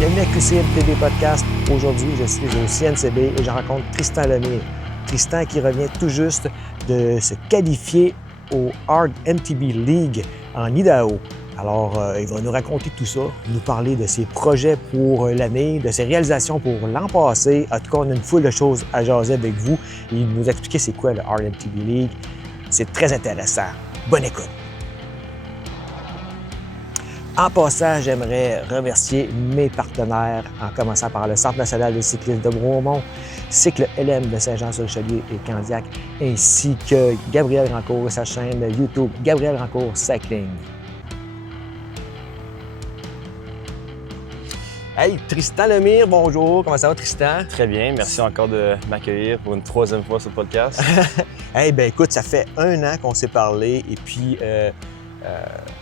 Bienvenue à QCM TV Podcast. Aujourd'hui, je suis au CNCB et je rencontre Tristan Lemire. Tristan qui revient tout juste de se qualifier au Hard MTB League en Idaho. Alors, il va nous raconter tout ça, nous parler de ses projets pour l'année, de ses réalisations pour l'an passé. En tout cas, on a une foule de choses à jaser avec vous. Il nous expliquer c'est quoi le Hard MTB League. C'est très intéressant. Bonne écoute. En passant, j'aimerais remercier mes partenaires, en commençant par le Centre national de cyclisme de Bromont, Cycle LM de Saint-Jean-sur-le-Chaudière et Candiac, ainsi que Gabriel Rancourt et sa chaîne YouTube Gabriel Rancourt Cycling. Hey, Tristan Lemire, bonjour. Comment ça va, Tristan? Très bien, merci encore de m'accueillir pour une troisième fois sur le podcast. Hey, ben écoute, ça fait 1 an qu'on s'est parlé et puis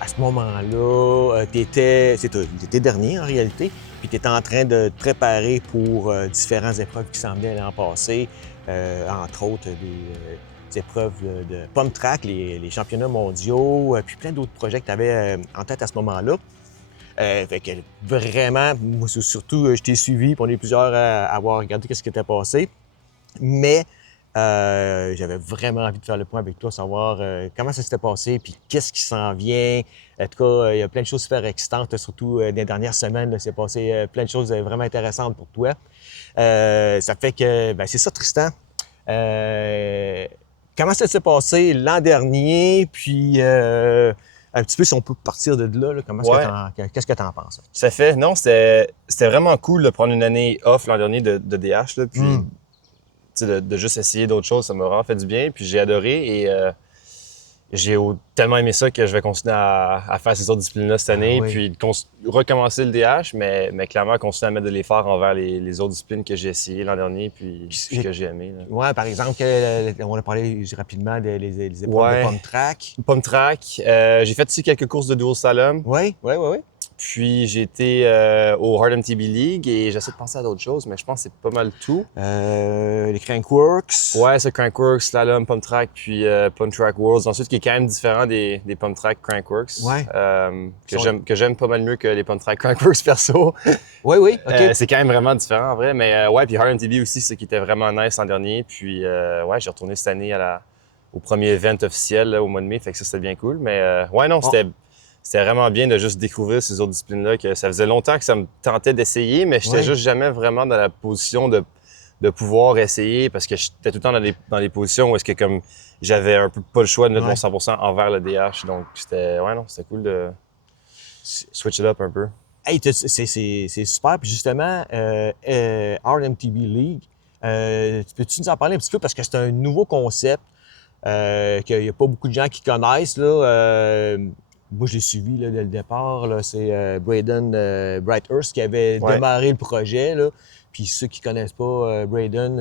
à ce moment-là, tu étais l'été dernier en réalité, puis tu étais en train de te préparer pour différentes épreuves qui s'en venaient l'an passé, entre autres des épreuves de pump track, les championnats mondiaux, puis plein d'autres projets que tu avais en tête à ce moment-là. Fait que vraiment, moi surtout, je t'ai suivi, puis on est plusieurs à avoir regardé ce qui était passé, mais j'avais vraiment envie de faire le point avec toi, savoir comment ça s'était passé, puis qu'est-ce qui s'en vient. En tout cas, il y a plein de choses super excitantes, surtout dans les dernières semaines, il s'est passé plein de choses vraiment intéressantes pour toi. Ça fait que, ben c'est ça, Tristan. Comment ça s'est passé l'an dernier, puis un petit peu si on peut partir de là, qu'est-ce que tu en penses? Ça fait, non, c'était vraiment cool de prendre une année off l'an dernier de DH, là, puis de juste essayer d'autres choses, ça m'a vraiment fait du bien, puis j'ai adoré et j'ai tellement aimé ça que je vais continuer à faire ces autres disciplines-là cette année, puis recommencer le DH, mais clairement continuer à mettre de l'effort envers les autres disciplines que j'ai essayées l'an dernier, puis que j'ai aimé. Oui, par exemple, on a parlé rapidement des épreuves de pump track. Pump track, j'ai fait aussi quelques courses de dual slalom. Oui. Puis j'ai été au Hard MTB League et j'essaie de penser à d'autres choses, mais je pense que c'est pas mal tout. Les Crankworks. Ouais, c'est Crankworks, Slalom, Pump Track, puis Pump Track Worlds. Ensuite, qui est quand même différent des Pump Track Crankworks. Ouais. Que j'aime pas mal mieux que les Pump Track Crankworks perso. Oui, OK. C'est quand même vraiment différent en vrai, mais ouais, puis Hard MTB aussi, c'est qui était vraiment nice l'an dernier. Puis ouais, j'ai retourné cette année au premier event officiel là, au mois de mai, fait que ça c'était bien cool. Mais ouais, non, c'était vraiment bien de juste découvrir ces autres disciplines-là, que ça faisait longtemps que ça me tentait d'essayer, mais j'étais juste jamais vraiment dans la position de pouvoir essayer parce que j'étais tout le temps dans les positions où est-ce que comme j'avais un peu pas le choix de mettre mon 100% envers le DH. Donc c'était cool de switch it up un peu. Hey, c'est super. Puis justement, Hard MTB League, peux-tu nous en parler un petit peu parce que c'est un nouveau concept qu'il n'y a pas beaucoup de gens qui connaissent là. Moi, je l'ai suivi là, dès le départ. Là, c'est Braden Brighthurst qui avait démarré le projet. Là. Puis ceux qui ne connaissent pas Braden,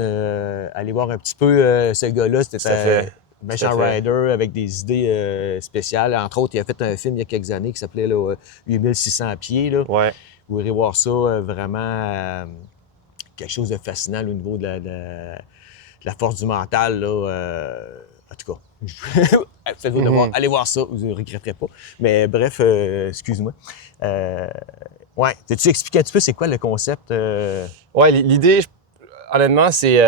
allez voir un petit peu ce gars-là. C'était un méchant rider avec des idées spéciales. Entre autres, il a fait un film il y a quelques années qui s'appelait 8600 pieds. Là. Ouais. Vous irez voir ça vraiment quelque chose de fascinant là, au niveau de la force du mental. Là, en tout cas, faites-vous devoir. Allez voir ça, vous ne regretterez pas. Mais bref, excuse-moi. Ouais, peux-tu expliquer un petit peu c'est quoi le concept? Ouais, l'idée, honnêtement, c'est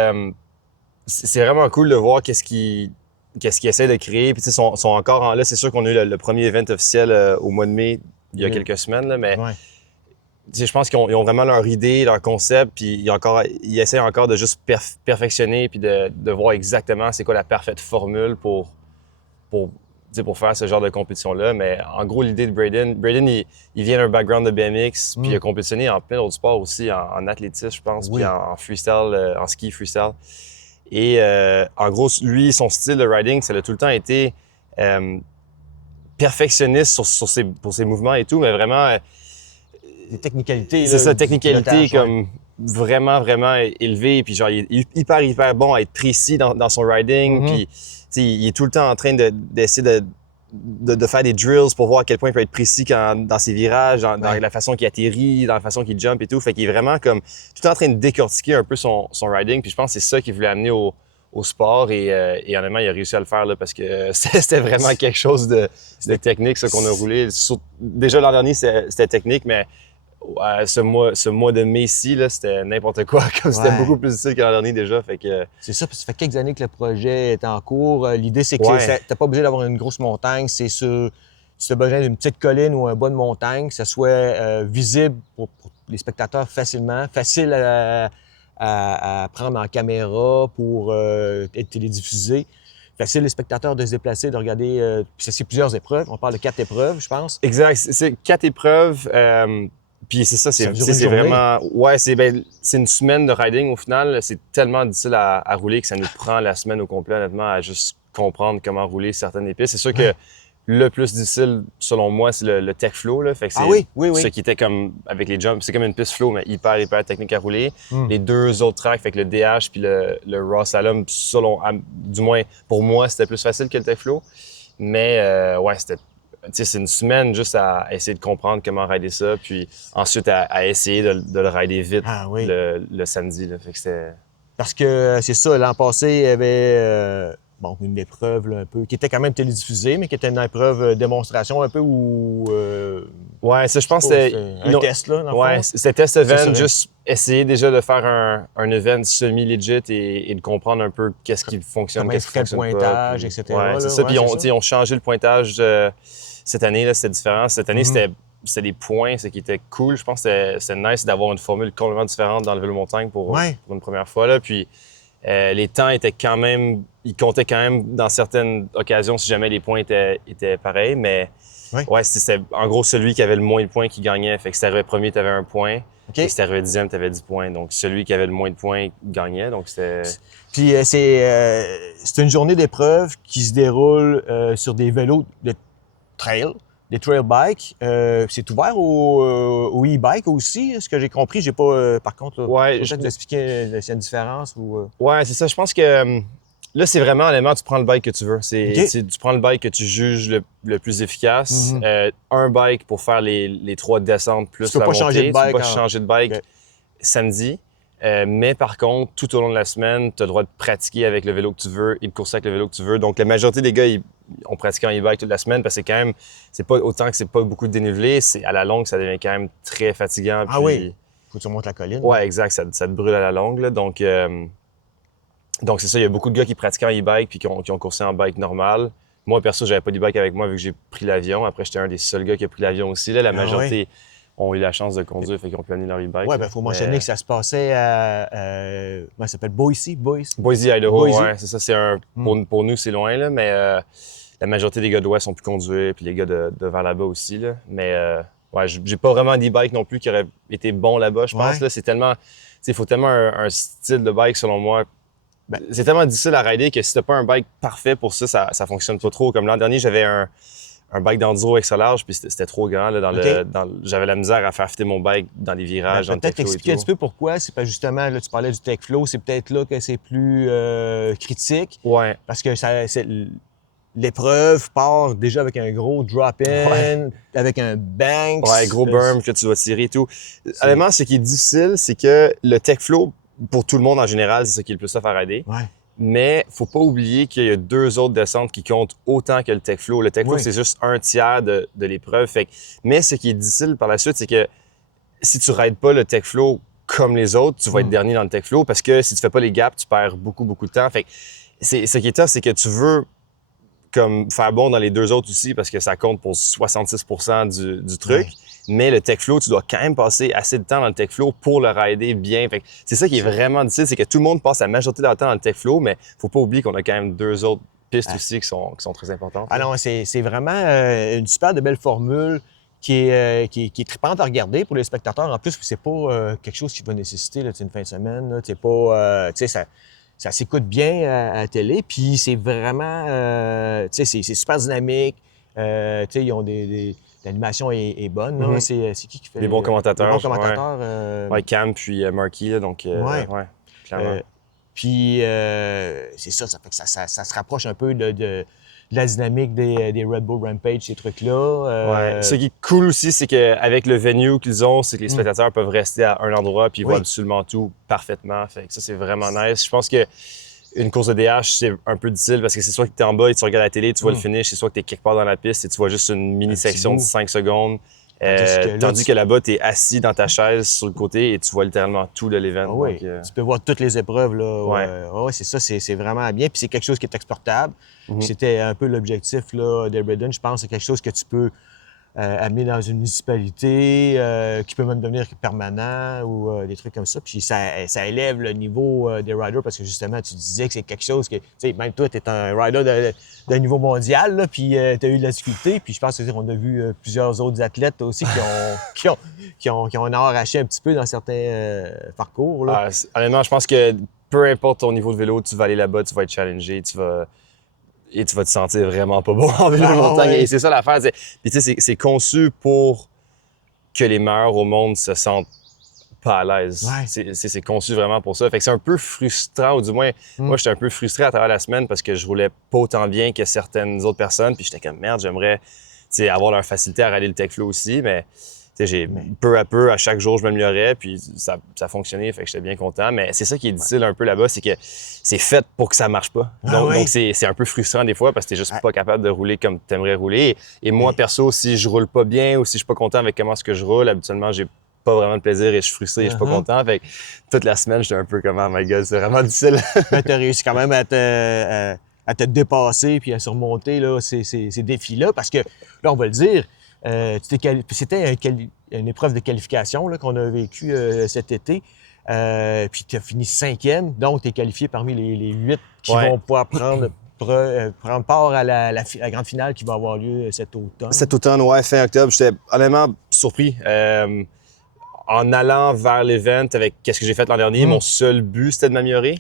vraiment cool de voir qu'est-ce qu'ils essaient de créer. Puis, tu sais, sont encore là. C'est sûr qu'on a eu le premier event officiel au mois de mai, il y a quelques semaines, là, mais je pense qu'ils ont vraiment leur idée, leur concept, puis ils essaient encore de juste perfectionner puis de voir exactement c'est quoi la parfaite formule pour faire ce genre de compétition-là. Mais en gros, l'idée de Braden, il vient d'un background de BMX, puis il a compétitionné en plein d'autres sports aussi, en athlétisme, je pense, puis en freestyle, en ski freestyle. Et en gros, lui, son style de riding, ça a tout le temps été perfectionniste pour ses mouvements et tout, mais vraiment... des technicalités. C'est ça, technicalité comme vraiment, vraiment élevée. Puis genre, il est hyper bon à être précis dans son riding. Puis, il est tout le temps en train d'essayer de faire des drills pour voir à quel point il peut être précis dans ses virages, dans la façon qu'il atterrit, dans la façon qu'il jump et tout. Fait qu'il est vraiment comme tout le temps en train de décortiquer un peu son riding. Puis je pense que c'est ça qu'il voulait amener au sport et honnêtement, il a réussi à le faire là, parce que c'était vraiment quelque chose de technique, ce qu'on a roulé. Déjà l'an dernier, c'était technique, mais ce mois de mai-ci, là, c'était n'importe quoi. Comme c'était beaucoup plus difficile que l'an dernier déjà. Fait que... C'est ça, parce que ça fait quelques années que le projet est en cours. L'idée, c'est que t'as pas besoin d'avoir une grosse montagne. C'est sur... Tu as besoin d'une petite colline ou un bas de montagne, que ça soit visible pour les spectateurs facilement, facile à prendre en caméra pour être télédiffusé. Facile les spectateurs de se déplacer, de regarder. Puis c'est plusieurs épreuves. On parle de 4 épreuves, je pense. Exact. C'est 4 épreuves. Puis c'est ça, c'est vraiment... Ouais, c'est une semaine de riding au final. C'est tellement difficile à rouler que ça nous prend la semaine au complet, honnêtement, à juste comprendre comment rouler certaines pistes. C'est sûr que le plus difficile, selon moi, c'est le tech flow. Là. Fait que c'est ce qui était comme avec les jumps. C'est comme une piste flow, mais hyper technique à rouler. Les 2 autres tracks, fait que le DH puis le raw slalom, du moins pour moi, c'était plus facile que le tech flow. Mais c'est une semaine juste à essayer de comprendre comment rider ça, puis ensuite à essayer de le rider vite le samedi. Là. Fait que c'était... Parce que c'est ça, l'an passé, il y avait une épreuve là, un peu, qui était quand même télédiffusée, mais qui était une épreuve démonstration un peu où... ça, je pense que c'était... un test, là, dans le fond. C'était test event, juste essayer déjà de faire un event semi-legit et de comprendre un peu qu'est-ce qui fonctionne, qu'est-ce qui fonctionne pas. Le pointage, etc. C'est ça, puis ils ont changé le pointage cette année, là, c'était différent. Cette année, c'était des points, ce qui était cool. Je pense que c'était nice d'avoir une formule complètement différente dans le vélo-montagne pour une première fois. Là. Puis les temps étaient quand même... Ils comptaient quand même dans certaines occasions si jamais les points étaient pareils. Mais c'était en gros celui qui avait le moins de points qui gagnait. Fait que si t'arrivais premier, t'avais 1 point. Et si t'arrivais 10e, t'avais 10 points. Donc celui qui avait le moins de points gagnait. Donc c'était... Puis c'est une journée d'épreuve qui se déroule sur des vélos de trail, des trail bikes. C'est ouvert au e-bike aussi, ce que j'ai compris. J'ai pas, par contre, peut-être m'expliquer s'il y a une différence ou... Ouais, c'est ça. Je pense que là, c'est vraiment, honnêtement, tu prends le bike que tu veux. Tu prends le bike que tu juges le plus efficace. Un bike pour faire les 3 descentes plus la montée. Tu peux pas changer de bike samedi. Mais par contre, tout au long de la semaine, tu as le droit de pratiquer avec le vélo que tu veux et de courser avec le vélo que tu veux. Donc, la majorité des gars, ont pratiqué en e-bike toute la semaine parce que c'est quand même, c'est pas autant que c'est pas beaucoup de dénivelé, à la longue, ça devient quand même très fatigant. Ah oui? Faut que tu remontes la colline. Ouais, exact. Ça te brûle à la longue. Là. Donc, c'est ça. Il y a beaucoup de gars qui pratiquent en e-bike puis qui ont coursé en bike normal. Moi, perso, j'avais pas d'e-bike avec moi vu que j'ai pris l'avion. Après, j'étais un des seuls gars qui a pris l'avion aussi. Là. La majorité ont eu la chance de conduire, fait qu'ils ont pu amener leur e-bike. Oui, il faut mentionner que ça se passait à comment ça s'appelle? Boise, Idaho. Ouais, c'est ça. C'est pour nous, c'est loin, là, mais la majorité des gars de l'Ouest ont pu conduire, puis les gars de vers là-bas aussi. Là. Mais j'ai pas vraiment d'e-bike non plus qui aurait été bon là-bas, je pense. Là, c'est tellement... Il faut tellement un style de bike, selon moi. C'est tellement difficile à rider que si t'as pas un bike parfait pour ça, ça fonctionne pas trop. Comme l'an dernier, j'avais un bike d'enduro extra large, puis c'était trop grand. Là, j'avais la misère à faire fitter mon bike dans les virages, dans le tech flow et tout. Expliquer un petit peu pourquoi. C'est pas justement, là, tu parlais du tech flow, c'est peut-être là que c'est plus critique. Ouais. Parce que l'épreuve part déjà avec un gros drop-in, avec un bank. Ouais, gros berm que tu dois tirer et tout. Honnêtement, ce qui est difficile, c'est que le tech flow, pour tout le monde en général, c'est ça qui est le plus tough à rider. Ouais. Mais faut pas oublier qu'il y a 2 autres descentes qui comptent autant que le tech flow. Le tech flow, c'est juste 1/3 de l'épreuve. Mais ce qui est difficile par la suite, c'est que si tu rides pas le tech flow comme les autres, tu vas être dernier dans le tech flow parce que si tu fais pas les gaps, tu perds beaucoup de temps. Fait que ce qui est tough, c'est que tu veux comme faire bon dans les 2 autres aussi parce que ça compte pour 66% du truc. Ouais. Mais le tech flow, tu dois quand même passer assez de temps dans le tech flow pour le rider bien. Fait que c'est ça qui est vraiment difficile, c'est que tout le monde passe la majorité de leur temps dans le tech flow, mais faut pas oublier qu'on a quand même 2 autres pistes aussi qui sont très importantes. Ah non, c'est vraiment une super de belle formule qui est trippante à regarder pour les spectateurs. En plus, c'est pas quelque chose qui va nécessiter là, une fin de semaine. C'est pas, ça s'écoute bien à la télé, puis c'est vraiment, c'est super dynamique. Ils ont l'animation est bonne. Là. C'est qui fait les bons commentateurs. Les bons commentateurs. Cam puis Marky, là, donc clairement. Puis c'est ça fait que ça se rapproche un peu de la dynamique des Red Bull Rampage, ces trucs-là. Ce qui est cool aussi, c'est qu'avec le venue qu'ils ont, c'est que les spectateurs peuvent rester à un endroit puis ils voient absolument tout parfaitement. Fait que ça, c'est vraiment nice. Je pense que une course de DH, c'est un peu difficile parce que c'est soit que tu es en bas et tu regardes la télé, tu vois le finish, c'est soit que tu es quelque part dans la piste et tu vois juste une mini-section de 5 secondes. Tandis que là-bas, tu es assis dans ta chaise sur le côté et tu vois littéralement tout de l'event. Ah oui, tu peux voir toutes les épreuves. Là. Ouais. Ouais, c'est ça, c'est vraiment bien. Puis c'est quelque chose qui est exportable. Mhm. C'était un peu l'objectif là, de Braden. Je pense que c'est quelque chose que tu peux amener dans une municipalité, qui peut même devenir permanent ou des trucs comme ça. Puis ça élève le niveau des riders parce que justement, tu disais que c'est quelque chose que, tu sais, même toi, tu es un rider de niveau mondial, là, puis tu as eu de la difficulté. Puis je pense qu'on a vu plusieurs autres athlètes aussi qui ont arraché un petit peu dans certains parcours. Là. Honnêtement, je pense que peu importe ton niveau de vélo, tu vas aller là-bas, tu vas être challengé, tu vas te sentir vraiment pas bon en vélo de montagne. Ouais. Et c'est ça l'affaire. Puis tu sais, c'est conçu pour que les meilleurs au monde se sentent pas à l'aise. Ouais. C'est conçu vraiment pour ça. Fait que c'est un peu frustrant, ou du moins, moi, j'étais un peu frustré à travers la semaine parce que je roulais pas autant bien que certaines autres personnes. Puis j'étais comme, merde, j'aimerais avoir leur facilité à rallier le tech flow aussi, mais peu à peu, à chaque jour, je m'améliorais, puis ça fonctionnait, fait que j'étais bien content. Mais c'est ça qui est difficile un peu là-bas, c'est que c'est fait pour que ça marche pas. Donc c'est un peu frustrant des fois parce que t'es juste pas capable de rouler comme t'aimerais rouler. Et moi, perso, si je roule pas bien ou si je suis pas content avec comment ce que je roule, habituellement, j'ai pas vraiment de plaisir et je suis frustré et je suis pas content. Fait que toute la semaine, j'étais un peu comme, oh my God, c'est vraiment difficile. Ben, t'as réussi quand même à te dépasser puis à surmonter là, ces défis-là parce que, là, on va le dire, c'était une épreuve de qualification là, qu'on a vécue cet été. Puis tu as fini 5e, donc tu es qualifié parmi les 8 qui vont pouvoir prendre part à la grande finale qui va avoir lieu cet automne. Cet automne, ouais, fin octobre, j'étais honnêtement surpris. En allant vers l'event avec qu'est-ce que j'ai fait l'an dernier, mon seul but, c'était de m'améliorer.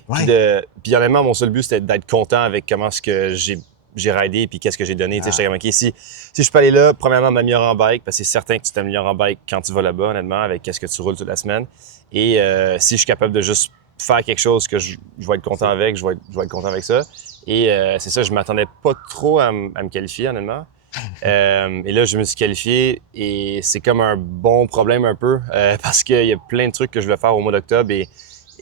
Puis honnêtement, mon seul but, c'était d'être content avec comment ce que j'ai ridé puis qu'est-ce que j'ai donné. J'étais comme, OK, si je peux aller là, premièrement, m'améliorer en bike, parce que c'est certain que tu t'améliores en bike quand tu vas là-bas, honnêtement, avec qu'est-ce que tu roules toute la semaine. Et si je suis capable de juste faire quelque chose que je vais être content avec, je vais être content avec ça. Et c'est ça, je m'attendais pas trop à me qualifier, honnêtement. Et là, je me suis qualifié et c'est comme un bon problème un peu parce qu'il y a plein de trucs que je voulais faire au mois d'octobre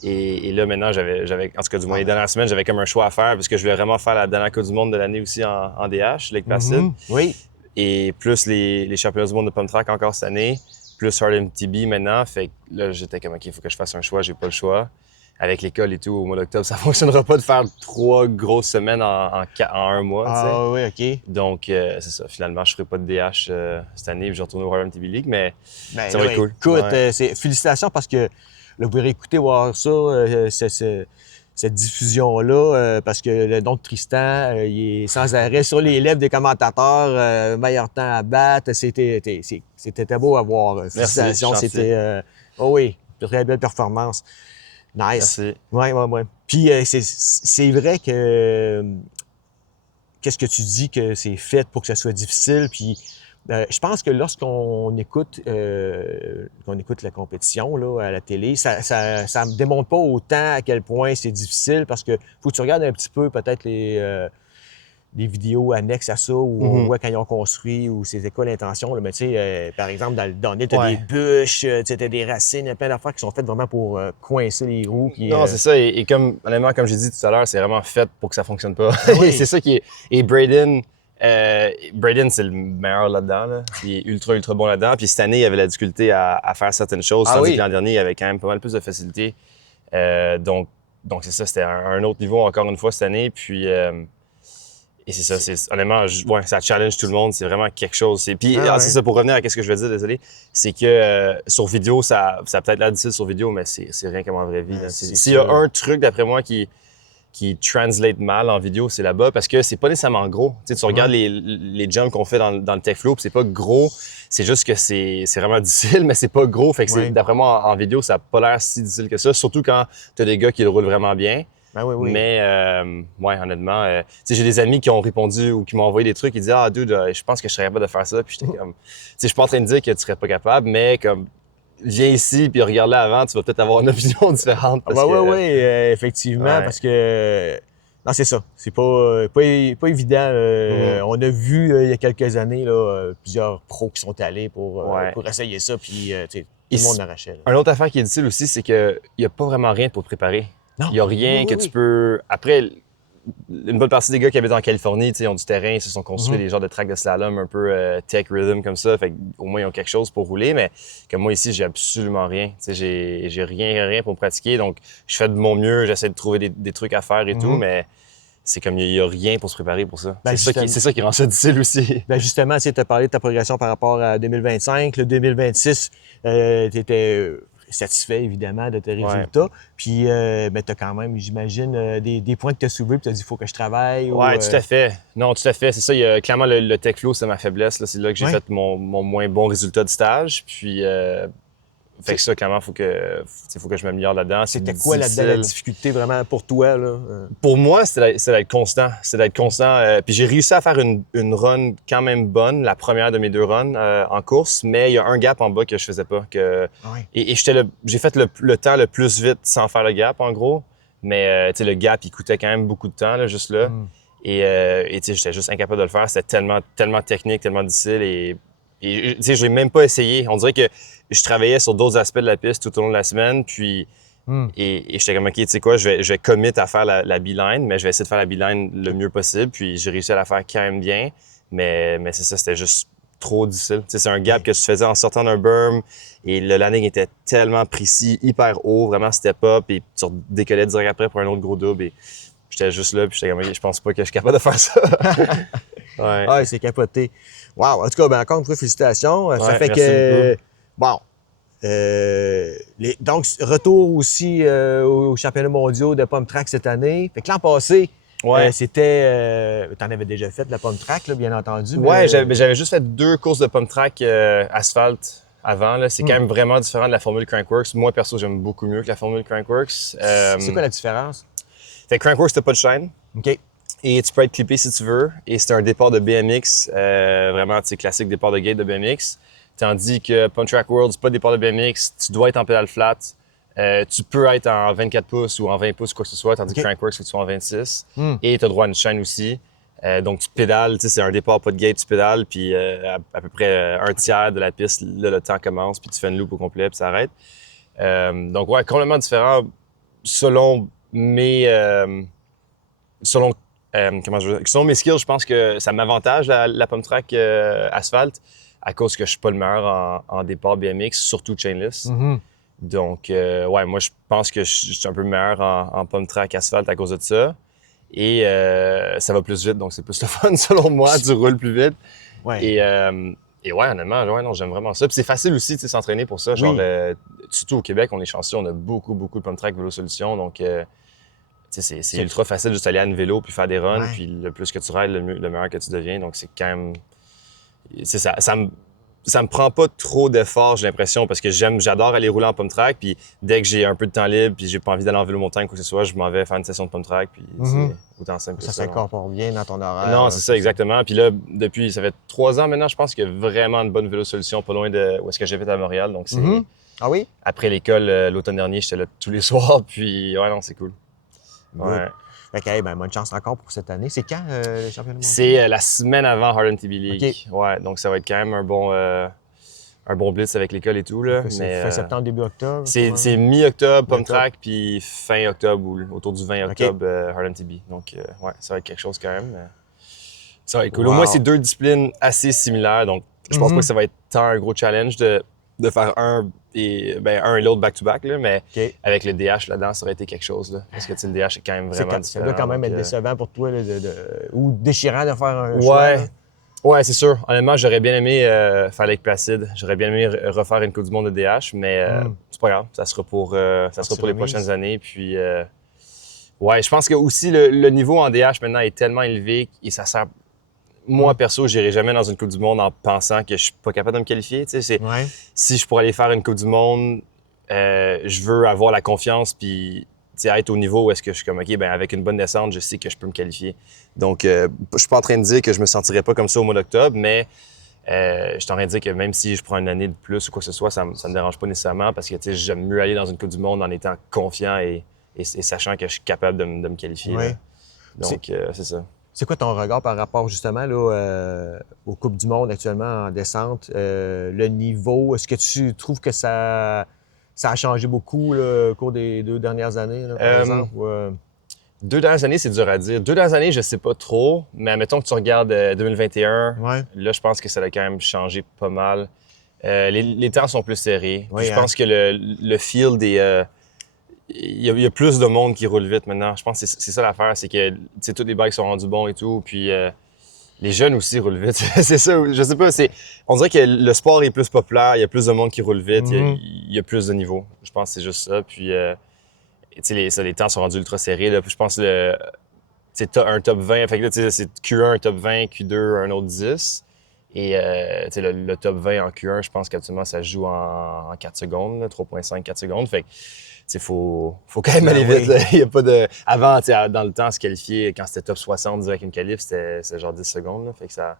et là, maintenant, j'avais, en tout cas, du moins les dernières semaines, j'avais comme un choix à faire parce que je voulais vraiment faire la dernière Coupe du monde de l'année aussi en DH, Lake Placid. Oui. Et plus les championnats du monde de pump track encore cette année, plus Harlem TB maintenant. Fait que là, j'étais comme, OK, il faut que je fasse un choix, j'ai pas le choix. Avec l'école et tout, au mois d'octobre, ça fonctionnera pas de faire 3 grosses semaines en un mois. Ah oui, OK. Donc, c'est ça. Finalement, je ferai pas de DH cette année, puis je retourne au Harlem TB League, mais ça va être cool. Écoute, félicitations parce que là, vous pouvez réécouter, voir ça, cette diffusion-là, parce que le nom de Tristan, il est sans arrêt sur les lèvres des commentateurs. Meilleur temps à battre. C'était beau à voir. Félicitations. Merci, c'était... oui, très belle performance. Nice. Merci. Ouais. Puis c'est vrai que qu'est-ce que tu dis que c'est fait pour que ça soit difficile. Puis je pense que lorsqu'on écoute la compétition là, à la télé, ça me démontre pas autant à quel point c'est difficile parce que faut que tu regardes un petit peu peut-être les vidéos annexes à ça où on voit quand ils ont construit ou c'était quoi l'intention. Mais tu sais, par exemple, dans le Donnet, tu as des bûches, tu as des racines, il y a plein d'affaires qui sont faites vraiment pour coincer les roues. Puis, non, c'est ça. Et comme, honnêtement, comme j'ai dit tout à l'heure, c'est vraiment fait pour que ça fonctionne pas. Oui. C'est ça qui est... Et Braden, c'est le meilleur là-dedans. Là. Il est ultra bon là-dedans. Puis cette année, il avait la difficulté à faire certaines choses. Tandis que l'an dernier, il avait quand même pas mal plus de facilité. Donc c'est ça. C'était un autre niveau encore une fois cette année. Puis... et c'est ça, honnêtement, ça challenge tout le monde, c'est vraiment quelque chose. Puis c'est ça, pour revenir à ce que je veux dire, désolé, c'est que sur vidéo, ça a peut-être l'air difficile sur vidéo, mais c'est rien comme en vraie vie. S'il y a un truc, d'après moi, qui translate mal en vidéo, c'est là-bas, parce que c'est pas nécessairement gros. Tu regardes les jumps qu'on fait dans le tech flow, puis c'est pas gros, c'est juste que c'est vraiment difficile, mais c'est pas gros. Fait que d'après moi, en vidéo, ça a pas l'air si difficile que ça, surtout quand t'as des gars qui le roulent vraiment bien. Oui. Mais, honnêtement, j'ai des amis qui ont répondu ou qui m'ont envoyé des trucs, ils disaient, ah, dude, je pense que je serais capable de faire ça. Puis j'étais comme, je suis pas en train de dire que tu serais pas capable, mais comme, viens ici puis regarde là avant, tu vas peut-être avoir une opinion différente. Oui, effectivement, parce que, non, c'est ça. C'est pas évident. On a vu, il y a quelques années, là, plusieurs pros qui sont allés pour essayer ça, puis, tout le monde arrachait. Une autre affaire qui est difficile aussi, c'est qu'il n'y a pas vraiment rien pour te préparer. Il n'y a rien que tu peux... Après, une bonne partie des gars qui habitent en Californie, ils ont du terrain, ils se sont construits Mhm. des genres de tracks de slalom un peu tech rhythm comme ça. Fait au moins, ils ont quelque chose pour rouler. Mais comme moi ici, j'ai absolument rien. J'ai rien pour me pratiquer. Donc, je fais de mon mieux. J'essaie de trouver des trucs à faire et tout. Mhm. Mais c'est comme il y a rien pour se préparer pour ça. Ben, C'est ça qui rend ça difficile aussi. Ben justement, tu as parlé de ta progression par rapport à 2025. Le 2026, tu étais satisfait, évidemment, de tes Ouais. résultats. Puis, ben, tu as quand même, j'imagine, des points que tu as soulevés, puis tu as dit, il faut que je travaille. Ouais, tout à fait. Non, tout à fait. C'est ça. Il y a, clairement, le tech flow, c'est ma faiblesse. C'est là que j'ai Ouais. fait mon moins bon résultat de stage. Puis, fait que ça, clairement, faut que je m'améliore là-dedans. C'était quoi là-dedans la difficulté vraiment pour toi? Là? Pour moi, c'est d'être constant. C'est d'être constant. Puis j'ai réussi à faire une run quand même bonne, la première de mes 2 runs en course, mais il y a un gap en bas que je faisais pas. Ouais. Et j'ai fait le temps le plus vite sans faire le gap, en gros. Mais tu sais, le gap, il coûtait quand même beaucoup de temps, là, juste là. Mm. Et tu sais, j'étais juste incapable de le faire. C'était tellement technique, tellement difficile. Et tu sais, je l'ai même pas essayé. On dirait que je travaillais sur d'autres aspects de la piste tout au long de la semaine. Puis Mm. et j'étais comme, OK, tu sais quoi, je vais commit à faire la beeline, mais je vais essayer de faire la beeline le mieux possible. Puis j'ai réussi à la faire quand même bien. Mais c'est ça, c'était juste trop difficile. Tu sais, c'est un gap que tu faisais en sortant d'un berm et le landing était tellement précis, hyper haut, vraiment step up. Et tu décollais direct après pour un autre gros double. Et j'étais juste là, puis j'étais comme, OK, je pense pas que je suis capable de faire ça. Ouais. Ah, c'est capoté. Wow! En tout cas, ben, encore une fois, félicitations. Ça Ouais, fait merci que. beaucoup. Bon. Donc, retour aussi aux championnats mondiaux de pump track cette année. Fait que l'an passé, Ouais. c'était. T'en avais déjà fait de la pump track, là, bien entendu. Ouais, mais- j'avais juste fait 2 courses de pump track asphalte avant. Là. C'est quand même vraiment différent de la formule Crankworx. Moi, perso, j'aime beaucoup mieux que la formule Crankworx. C'est quoi la différence? Fait que Crankworx, t'as pas de chaîne. OK. Et tu peux être clippé si tu veux. Et c'est un départ de BMX, vraiment, tu sais, classique départ de gate de BMX. Tandis que Pump Track World, c'est pas départ de BMX. Tu dois être en pédale flat. Tu peux être en 24 pouces ou en 20 pouces, quoi que ce soit. Tandis OK. que Crankworx, faut que tu sois en 26. Hmm. Et tu as droit à une chaîne aussi. Donc, tu pédales, tu sais, c'est un départ, pas de gate, tu pédales, puis à peu près un tiers de la piste, là, le temps commence, puis tu fais une loop au complet, puis ça arrête. Donc, ouais, complètement différent selon mes... selon mes skills, je pense que ça m'avantage la pump track asphalte à cause que je suis pas le meilleur en départ BMX, surtout chainless. Mhm. Donc, ouais, moi, je pense que je suis un peu meilleur en pump track asphalte à cause de ça. Et ça va plus vite, donc c'est plus le fun selon moi, tu roules plus vite. Ouais. Et ouais, honnêtement, ouais, non, j'aime vraiment ça. Puis c'est facile aussi, tu sais, s'entraîner pour ça. Genre, Oui. surtout au Québec, on est chanceux, on a beaucoup de pump track Vélo Solutions. Donc, tu sais, c'est ultra facile juste aller à une vélo puis faire des runs. Ouais. Puis le plus que tu rides, le meilleur que tu deviens. Donc, c'est quand même... C'est ça. Ça me prend pas trop d'efforts, j'ai l'impression, parce que j'adore aller rouler en pump track. Puis dès que j'ai un peu de temps libre, puis j'ai pas envie d'aller en vélo montagne ou quoi que ce soit, je m'en vais faire une session de pump track. Puis Mhm. c'est autant simple que Ça ça. s'incorpore bien dans ton horaire. Non, c'est ça, exactement. Puis là, depuis, ça fait 3 ans maintenant, je pense qu'il y a vraiment une bonne vélo solution pas loin de où est-ce que j'habite à Montréal. Donc, c'est Mhm. Ah oui? après l'école, l'automne dernier, j'étais là tous les soirs. Puis, ouais, non, c'est cool. Ouais. Fait que, hey, ben, bonne chance encore pour cette année. C'est quand le championnat mondial? C'est la semaine avant Hard TB League. OK. Ouais, donc ça va être quand même un bon blitz avec l'école et tout. Là. C'est Mais, fin septembre, début octobre? c'est probablement? mi-octobre, pump Mi-octobre. track, puis fin octobre ou autour du 20 octobre, Hard TB. Donc, ouais, ça va être quelque chose quand même. Ça va être cool. Au Wow. moins, c'est 2 disciplines assez similaires. Donc, je pense Mhm. pas que ça va être tant un gros challenge de faire un et l'autre back-to-back. Là, mais OK. avec le DH là-dedans, ça aurait été quelque chose. Là, parce que tu sais, le DH est quand même vraiment Ça différent. doit quand même donc, être décevant pour toi là, ou déchirant de faire un choix. Ouais. là. Ouais, c'est sûr. Honnêtement, j'aurais bien aimé faire Lake Placid. J'aurais bien aimé refaire une Coupe du Monde de DH, mais c'est pas grave. Ça sera pour les remise. prochaines années. Puis, ouais, je pense que aussi le niveau en DH maintenant est tellement élevé et ça sert. Moi, perso, j'irai jamais dans une Coupe du Monde en pensant que je suis pas capable de me qualifier. Tu sais, Ouais. si je pourrais aller faire une Coupe du Monde, je veux avoir la confiance puis tu sais, être au niveau où est-ce que je suis comme, OK, ben avec une bonne descente, je sais que je peux me qualifier. Donc, je suis pas en train de dire que je me sentirais pas comme ça au mois d'octobre, mais je suis en train de dire que même si je prends une année de plus ou quoi que ce soit, ça me dérange pas nécessairement parce que tu sais, j'aime mieux aller dans une Coupe du Monde en étant confiant et sachant que je suis capable de me qualifier. Ouais. Là. Donc, c'est ça. C'est quoi ton regard par rapport justement là, aux Coupes du Monde actuellement en descente? Le niveau, est-ce que tu trouves que ça a changé beaucoup là, au cours des 2 dernières années, là, par exemple? 2 dernières années, c'est dur à dire. 2 dernières années, je sais pas trop, mais admettons que tu regardes 2021, Ouais. là, je pense que ça a quand même changé pas mal. Les temps sont plus serrés. Oui, Puis je pense que le field est... il y a plus de monde qui roule vite maintenant. Je pense que c'est ça l'affaire, c'est que tous les bikes sont rendus bons et tout. Puis les jeunes aussi roulent vite. C'est ça, je sais pas. On dirait que le sport est plus populaire, il y a plus de monde qui roule vite, il y a plus de niveaux. Je pense que c'est juste ça. Puis les temps sont rendus ultra serrés. Là. Puis je pense que un top 20, fait que là, c'est Q1, un top 20, Q2, un autre 10. Et le top 20 en Q1, je pense qu'actuellement, ça se joue en 4 secondes, 3,5, 4 secondes. Fait que faut quand même aller vite. Là. Il y a pas de... Avant, dans le temps, se qualifier, quand c'était top 60 avec une qualif, c'était genre 10 secondes. Là. Fait que ça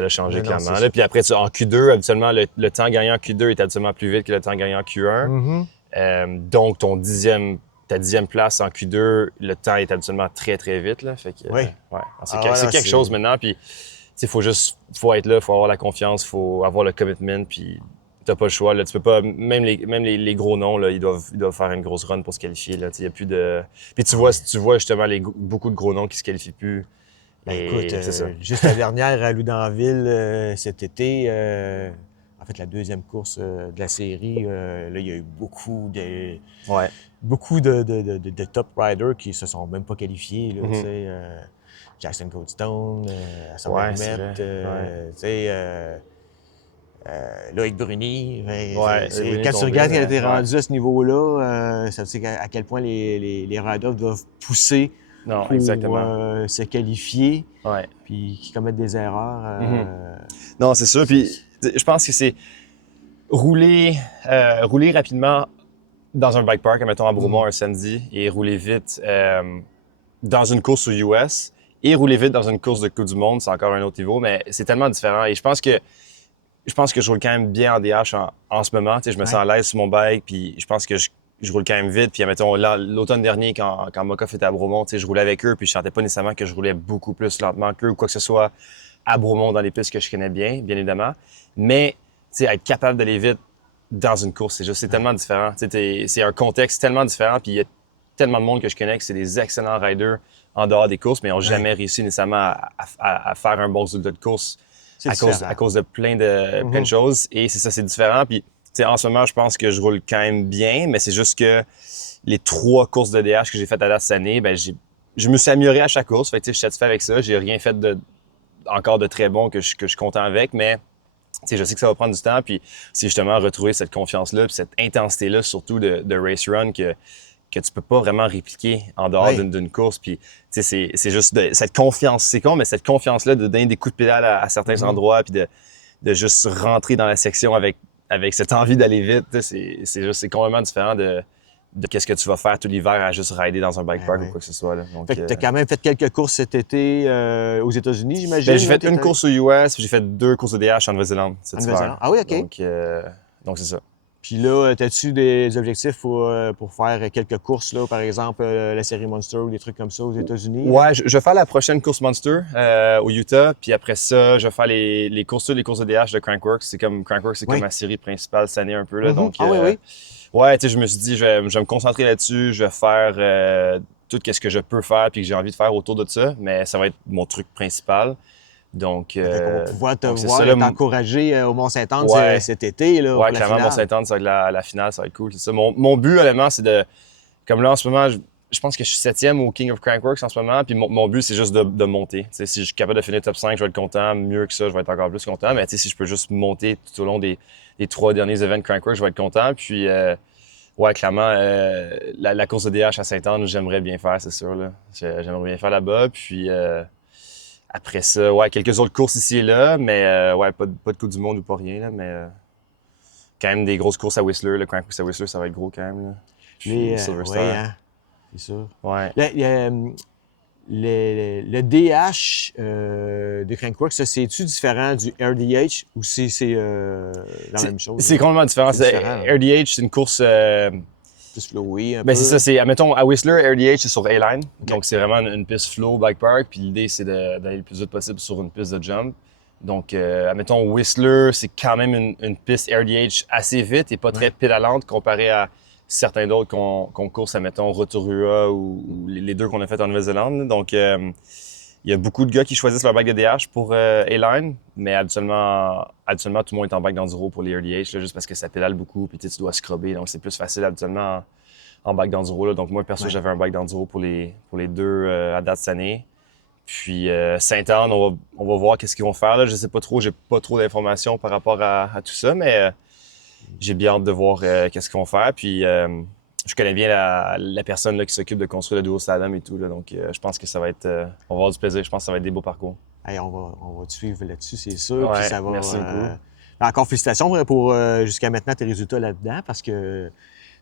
l'a changé clairement. Là. Puis après, en Q2, habituellement, le temps gagné en Q2 est habituellement plus vite que le temps gagné en Q1. Donc, ta 10e place en Q2, le temps est habituellement très, très vite. Là. Fait que, c'est quelque chose maintenant. Puis, faut être là, faut avoir la confiance, faut avoir le commitment. Puis, t'as pas le choix. Là. Tu peux pas, même les gros noms, là, ils doivent faire une grosse run pour se qualifier. Là. Y a plus de... Puis, tu vois justement beaucoup de gros noms qui se qualifient plus. Ben écoute, juste la dernière à Loudanville cet été, en fait, la deuxième course de la série, là, il y a eu beaucoup de top riders qui se sont même pas qualifiés. Là, tu sais, Jackson Coldstone, Asama Loïc Bruni. Quand tu regardes qu'il a été rendu à ce niveau-là, ça veut dire à quel point les riders doivent pousser pour se qualifier, puis qui commettent des erreurs. Non, c'est sûr. Puis je pense que c'est rouler rapidement dans un bike park, mettons à Bromont un samedi, et rouler vite dans une course aux US et rouler vite dans une course de Coupe du Monde, c'est encore un autre niveau, mais c'est tellement différent. Et je pense que je roule quand même bien en DH en ce moment. Je me sens à l'aise sur mon bike, puis je pense que je roule quand même vite. Puis, mettons, l'automne dernier, quand Mokoff était à Bromont, je roulais avec eux, puis je sentais pas nécessairement que je roulais beaucoup plus lentement qu'eux ou quoi que ce soit à Bromont dans les pistes que je connais bien évidemment. Mais, être capable d'aller vite dans une course, c'est tellement différent. C'est un contexte tellement différent, puis il y a tellement de monde que je connais que c'est des excellents riders en dehors des courses, mais ils n'ont jamais réussi nécessairement à faire un bon résultat de course à cause de plein de choses. Et c'est ça, c'est différent. Puis, en ce moment, je pense que je roule quand même bien, mais c'est juste que les 3 courses de DH que j'ai faites à date cette année, ben je me suis amélioré à chaque course. Fait que, je suis satisfait avec ça. J'ai rien fait encore de très bon que je suis content avec, mais je sais que ça va prendre du temps. Puis, c'est justement retrouver cette confiance-là, puis cette intensité-là, surtout de race run que tu peux pas vraiment répliquer en dehors d'une course. Puis, c'est juste cette confiance. C'est con, mais cette confiance-là de donner des coups de pédale à certains endroits, puis de juste rentrer dans la section avec cette envie d'aller vite, c'est complètement différent de qu'est-ce que tu vas faire tout l'hiver à juste rider dans un bike park ou quoi que ce soit. Là. Donc, fait que t'as quand même fait quelques courses cet été aux États-Unis, j'imagine? Ben, j'ai fait une course aux US, puis j'ai fait 2 courses de DH en Nouvelle-Zélande cet hiver. Ah oui, OK. Donc c'est ça. Puis là, as-tu des objectifs pour faire quelques courses, là, par exemple la série Monster ou des trucs comme ça aux États-Unis? Ouais, je vais faire la prochaine course Monster au Utah, puis après ça, je vais faire les courses de DH de Crankworx. Crankworx, c'est comme ma série principale cette année un peu. Là, donc, ouais, je me suis dit, je vais me concentrer là-dessus, je vais faire tout ce que je peux faire puis que j'ai envie de faire autour de ça, mais ça va être mon truc principal. Donc, on va pouvoir te voir t'encourager au Mont-Saint-Anne cet été. Là, ouais, clairement, Mont-Saint-Anne, ça va être la finale, ça va être cool. C'est ça. Mon but, honnêtement, c'est de... Comme là, en ce moment, je pense que je suis 7e au King of Crankworx en ce moment, puis mon but, c'est juste de monter. T'sais, si je suis capable de finir top 5, je vais être content. Mieux que ça, je vais être encore plus content. Mais si je peux juste monter tout au long des 3 derniers événements Crankworx, je vais être content. Puis, ouais, clairement, la course de DH à Sainte-Anne, j'aimerais bien faire, c'est sûr. Là. J'aimerais bien faire là-bas. Puis... après ça, ouais, quelques autres courses ici et là, mais ouais, pas de Coupe du Monde ou pas rien, là, mais quand même des grosses courses à Whistler. Le Crankworx à Whistler, ça va être gros quand même. Là. Puis Silver Star. C'est sûr. Ouais. Le DH de Crankworx, ça, c'est-tu différent du RDH ou c'est la même chose? C'est complètement différent. RDH, c'est une course... plus flowy un peu. C'est ça, c'est, mettons, à Whistler, RDH, c'est sur A-Line. Okay. Donc, c'est vraiment une piste flow bike park. Puis l'idée, c'est d'aller le plus vite possible sur une piste de jump. Donc, admettons, Whistler, c'est quand même une piste RDH assez vite et pas très pédalante comparé à certains d'autres qu'on course, admettons, Rotorua ou les deux qu'on a fait en Nouvelle-Zélande. Donc, il y a beaucoup de gars qui choisissent leur bike de DH pour A-Line, mais habituellement, tout le monde est en bike d'enduro pour les RDH, là, juste parce que ça pédale beaucoup, puis tu dois scrubber, donc c'est plus facile habituellement en bike d'enduro. Là. Donc moi, perso, j'avais un bike d'enduro pour les deux à date cette année. Puis Sainte-Anne, on va voir qu'est-ce qu'ils vont faire. Là. Je sais pas trop, j'ai pas trop d'informations par rapport à tout ça, mais j'ai bien hâte de voir qu'est-ce qu'ils vont faire. Puis je connais bien la personne là, qui s'occupe de construire le duo slalom et tout. Là. Donc je pense que ça va être... on va avoir du plaisir. Je pense que ça va être des beaux parcours. Hey, on va te suivre là-dessus, c'est sûr. Ouais, puis ça va, merci beaucoup. Encore félicitations pour jusqu'à maintenant tes résultats là-dedans parce que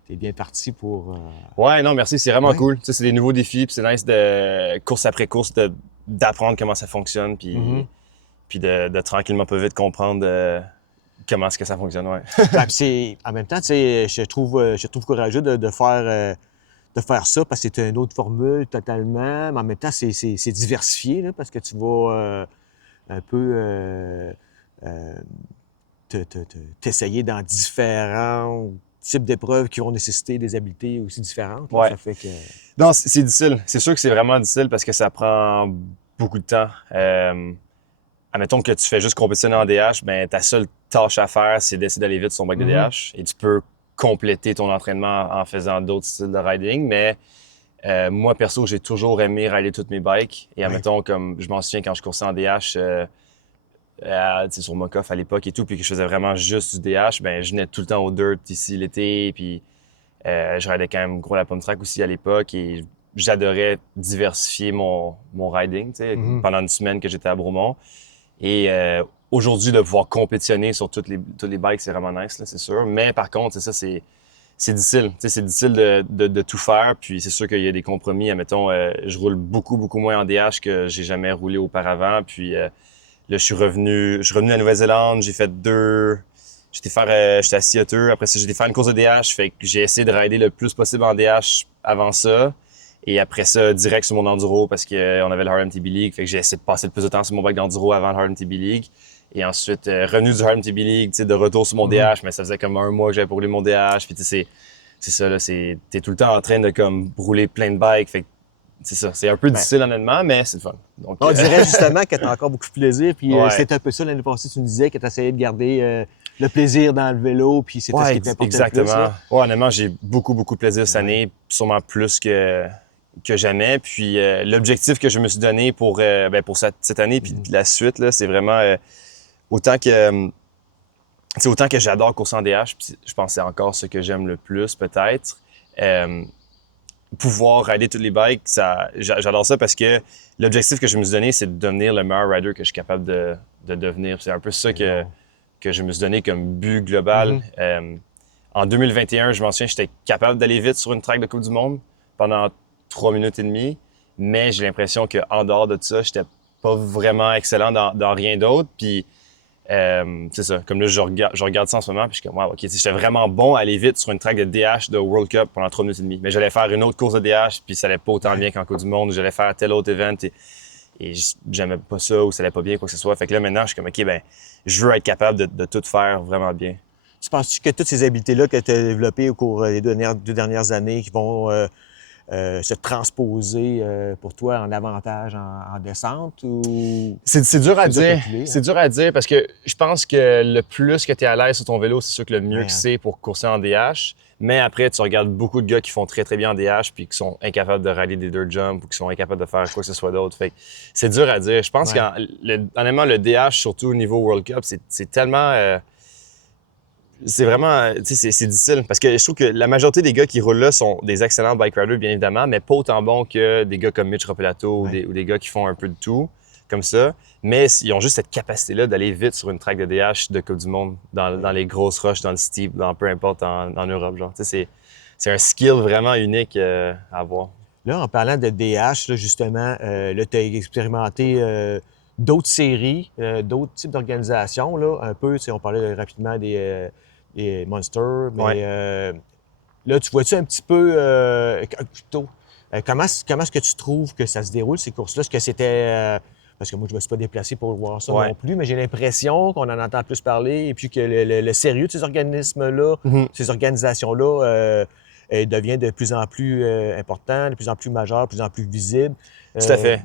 t'es bien parti pour... Ouais, non, merci. C'est vraiment cool. Tu sais, c'est des nouveaux défis. Puis c'est nice de course après course d'apprendre comment ça fonctionne. Puis, puis de tranquillement pas vite comprendre comment est-ce que ça fonctionne. Ouais. Ben, en même temps, tu sais, je trouve courageux de faire ça parce que c'est une autre formule totalement. Mais en même temps, c'est diversifié là, parce que tu vas un peu t'essayer dans différents types d'épreuves qui vont nécessiter des habiletés aussi différentes. Là. Ouais. Ça fait que... Non, c'est difficile. C'est sûr que c'est vraiment difficile parce que ça prend beaucoup de temps. Admettons que tu fais juste compétitionner en DH, ben ta seule tâche à faire, c'est d'essayer d'aller vite sur ton bike de DH. Et tu peux compléter ton entraînement en faisant d'autres styles de riding. Mais moi, perso, j'ai toujours aimé rider toutes mes bikes. Et admettons, comme je m'en souviens quand je coursais en DH sur Mokoff à l'époque et tout, puis que je faisais vraiment juste du DH, ben je venais tout le temps au dirt ici l'été. Puis je ridais quand même gros la pomme track aussi à l'époque. Et j'adorais diversifier mon riding, tu sais, pendant une semaine que j'étais à Bromont. Et aujourd'hui, de pouvoir compétitionner sur toutes les bikes, c'est vraiment nice, là, c'est sûr. Mais par contre, c'est difficile. C'est difficile de tout faire. Puis c'est sûr qu'il y a des compromis. Admettons, je roule beaucoup, beaucoup moins en DH que j'ai jamais roulé auparavant. Puis là, je suis revenu à Nouvelle-Zélande. J'ai fait j'étais à Seattle. Après ça, j'ai fait une course de DH. Fait que j'ai essayé de rider le plus possible en DH avant ça. Et après ça, direct sur mon enduro parce qu'on avait le Hard MTB League. Fait que j'ai essayé de passer le plus de temps sur mon bike d'enduro avant le Hard MTB League. Et ensuite, revenu du Hard MTB League, de retour sur mon DH. Mais ça faisait comme 1 mois que j'avais pas roulé mon DH. Puis c'est ça, là. T'es tout le temps en train de comme rouler plein de bikes. Fait que c'est ça. C'est un peu difficile honnêtement, mais c'est le fun. Donc, on dirait justement que tu as encore beaucoup de plaisir. Puis c'est un peu ça l'année passée, tu nous disais que tu essayais de garder le plaisir dans le vélo. Puis c'était ce qui t'importait exactement. le plus. Ouais, honnêtement, j'ai beaucoup, beaucoup de plaisir cette année. Sûrement plus que jamais. Puis l'objectif que je me suis donné pour cette année puis la suite, là, c'est vraiment autant que j'adore courser en DH, puis je pense que c'est encore ce que j'aime le plus peut-être. Pouvoir rider toutes les bikes, j'adore ça parce que l'objectif que je me suis donné, c'est de devenir le meilleur rider que je suis capable de devenir. C'est un peu ça que je me suis donné comme but global. En 2021, je m'en souviens, j'étais capable d'aller vite sur une track de Coupe du Monde pendant 3 minutes et demie, mais j'ai l'impression qu'en dehors de ça, j'étais pas vraiment excellent dans rien d'autre. Puis c'est ça, comme là, je regarde ça en ce moment, puis je suis comme, wow, OK, j'étais vraiment bon à aller vite sur une track de DH de World Cup pendant 3 minutes et demie. Mais j'allais faire une autre course de DH, puis ça allait pas autant bien qu'en Coupe du Monde, j'allais faire tel autre event, et j'aimais pas ça, ou ça allait pas bien, quoi que ce soit. Fait que là, maintenant, je suis comme, OK, ben je veux être capable de tout faire vraiment bien. Tu penses-tu que toutes ces habiletés-là que tu as développées au cours des 2 dernières années qui vont se transposer pour toi en avantage en descente ou... C'est dur à dire. C'est dur à dire parce que je pense que le plus que tu es à l'aise sur ton vélo, c'est sûr que le mieux que c'est pour courser en DH. Mais après, tu regardes beaucoup de gars qui font très, très bien en DH puis qui sont incapables de rallier des dirt jumps ou qui sont incapables de faire quoi que ce soit d'autre. Fait que c'est dur à dire. Je pense qu'honnêtement, le DH, surtout au niveau World Cup, c'est tellement... c'est vraiment, tu sais, c'est difficile parce que je trouve que la majorité des gars qui roulent là sont des excellents bike riders, bien évidemment, mais pas autant bons que des gars comme Mitch Rapelato ou des gars qui font un peu de tout, comme ça. Mais ils ont juste cette capacité-là d'aller vite sur une track de DH de Coupe du Monde, dans les grosses roches, dans le steep, dans peu importe en Europe, genre. Tu sais, c'est un skill vraiment unique à avoir. Là, en parlant de DH, là, justement, là, tu as expérimenté d'autres séries, d'autres types d'organisations, là, un peu, tu sais, on parlait rapidement des Monsters, mais là, tu vois-tu un petit peu, plutôt, comment est-ce que tu trouves que ça se déroule, ces courses-là? Est-ce que c'était, parce que moi, je ne me suis pas déplacé pour voir ça non plus, mais j'ai l'impression qu'on en entend plus parler et puis que le sérieux de ces organismes-là, ces organisations-là, devient de plus en plus important, de plus en plus majeur, de plus en plus visible. Tout à fait.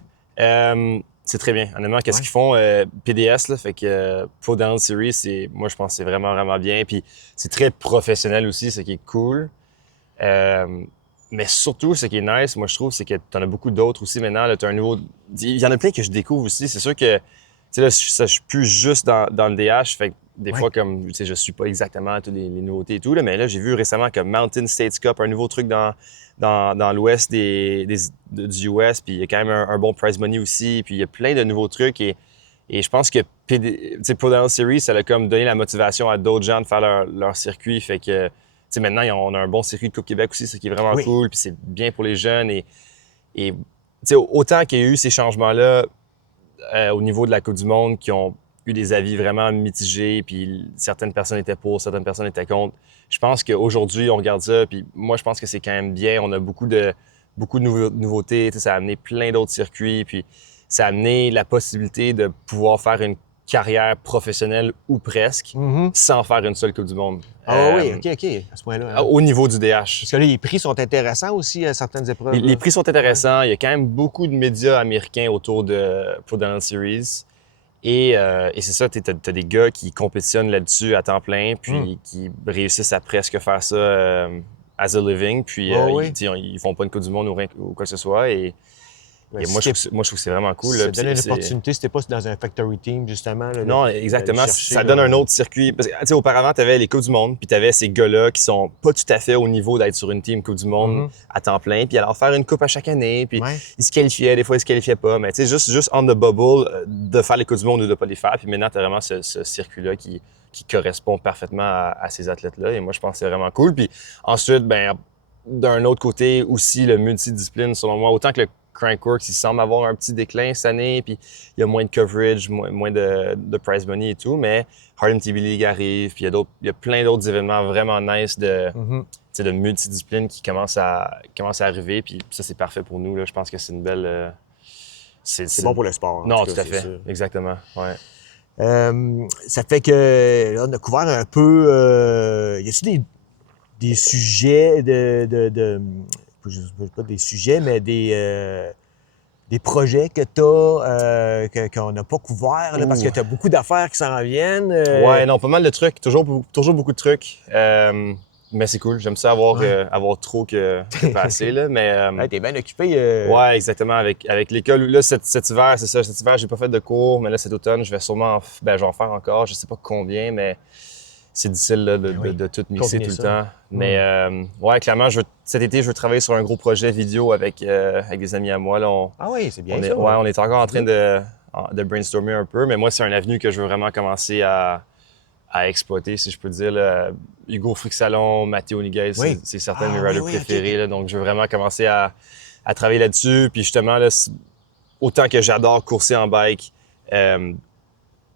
C'est très bien. Honnêtement, qu'est-ce qu'ils font? PDS, là, fait que Pro Down Series, moi, je pense que c'est vraiment, vraiment bien. Puis c'est très professionnel aussi, ce qui est cool. Mais surtout, ce qui est nice, moi, je trouve, c'est que tu en as beaucoup d'autres aussi maintenant. Tu as un nouveau... Il y en a plein que je découvre aussi. C'est sûr que, tu sais, là, je suis plus juste dans le DH. Fait que des fois, comme, tu sais, je suis pas exactement toutes les nouveautés et tout. Là, mais là, j'ai vu récemment que Mountain States Cup, un nouveau truc dans l'ouest du US. Puis il y a quand même un bon prize money aussi. Puis il y a plein de nouveaux trucs. Et je pense que Pro Down Series, ça a comme donné la motivation à d'autres gens de faire leur circuit. Fait que, tu sais, maintenant, on a un bon circuit de Coupe Québec aussi, ce qui est vraiment cool. Puis c'est bien pour les jeunes. Et tu sais, autant qu'il y a eu ces changements-là au niveau de la Coupe du Monde qui ont eu des avis vraiment mitigés, puis certaines personnes étaient pour, certaines personnes étaient contre. Je pense qu'aujourd'hui, on regarde ça, puis moi, je pense que c'est quand même bien. On a beaucoup de nouveautés. Tu sais, ça a amené plein d'autres circuits, puis ça a amené la possibilité de pouvoir faire une carrière professionnelle ou presque sans faire une seule Coupe du Monde. Ah oui, OK, à ce point-là. Hein. Au niveau du DH. Parce que là, les prix sont intéressants aussi à certaines épreuves. Les prix sont intéressants. Il y a quand même beaucoup de médias américains autour de Pro Down Series. Et c'est ça, tu as des gars qui compétitionnent là-dessus à temps plein, puis qui réussissent à presque faire ça as a living. Puis ils font pas une Coupe du Monde ou quoi que ce soit. Et moi, je trouve que c'est vraiment cool. Ça donne une opportunité, c'était pas dans un factory team, justement. Là, non, exactement. Ça donne un autre circuit. Parce que, auparavant, tu avais les Coupes du Monde, puis tu avais ces gars-là qui sont pas tout à fait au niveau d'être sur une team Coupe du Monde à temps plein, puis alors faire une coupe à chaque année, puis ils se qualifiaient, des fois ils se qualifiaient pas. Mais tu sais, juste on the bubble, de faire les Coupes du Monde ou de pas les faire. Puis maintenant, tu as vraiment ce circuit-là qui correspond parfaitement à ces athlètes-là. Et moi, je pense que c'est vraiment cool. Puis ensuite, ben d'un autre côté aussi, le multidiscipline, selon moi, autant que le Crankworx, il semble avoir un petit déclin cette année, puis il y a moins de coverage, moins de prize money et tout, mais Harlem TV League arrive, puis il y a plein d'autres événements vraiment nice de multidiscipline qui commencent à arriver, puis ça, c'est parfait pour nous. Là. Je pense que c'est une belle... c'est bon pour le sport. Non, tout à fait. Exactement, ouais. Ça fait que là, on a couvert un peu... y a-t-il des sujets pas des sujets, mais des projets que tu as qu'on n'a pas couverts, parce que tu as beaucoup d'affaires qui s'en viennent. Ouais, non, pas mal de trucs. Toujours beaucoup de trucs. Mais c'est cool. J'aime ça avoir trop que pas assez. Là, mais, t'es bien occupé. Ouais, exactement. Avec l'école. Là, cet hiver, c'est ça. Cet hiver, j'ai pas fait de cours, mais là, cet automne, je vais sûrement je vais en faire encore. Je sais pas combien, mais c'est difficile là, de tout mixer tout le temps. Mais ouais, clairement, cet été, je veux travailler sur un gros projet vidéo avec des amis à moi. Là, ah oui, c'est bien ça. Ouais, on est encore en train de brainstormer un peu, mais moi, c'est un avenue que je veux vraiment commencer à exploiter, si je peux dire. Là. Hugo Frixalon, Mathéo Niguez, c'est certains de mes riders préférés. Là, donc, je veux vraiment commencer à travailler là-dessus. Puis justement, là, autant que j'adore courser en bike,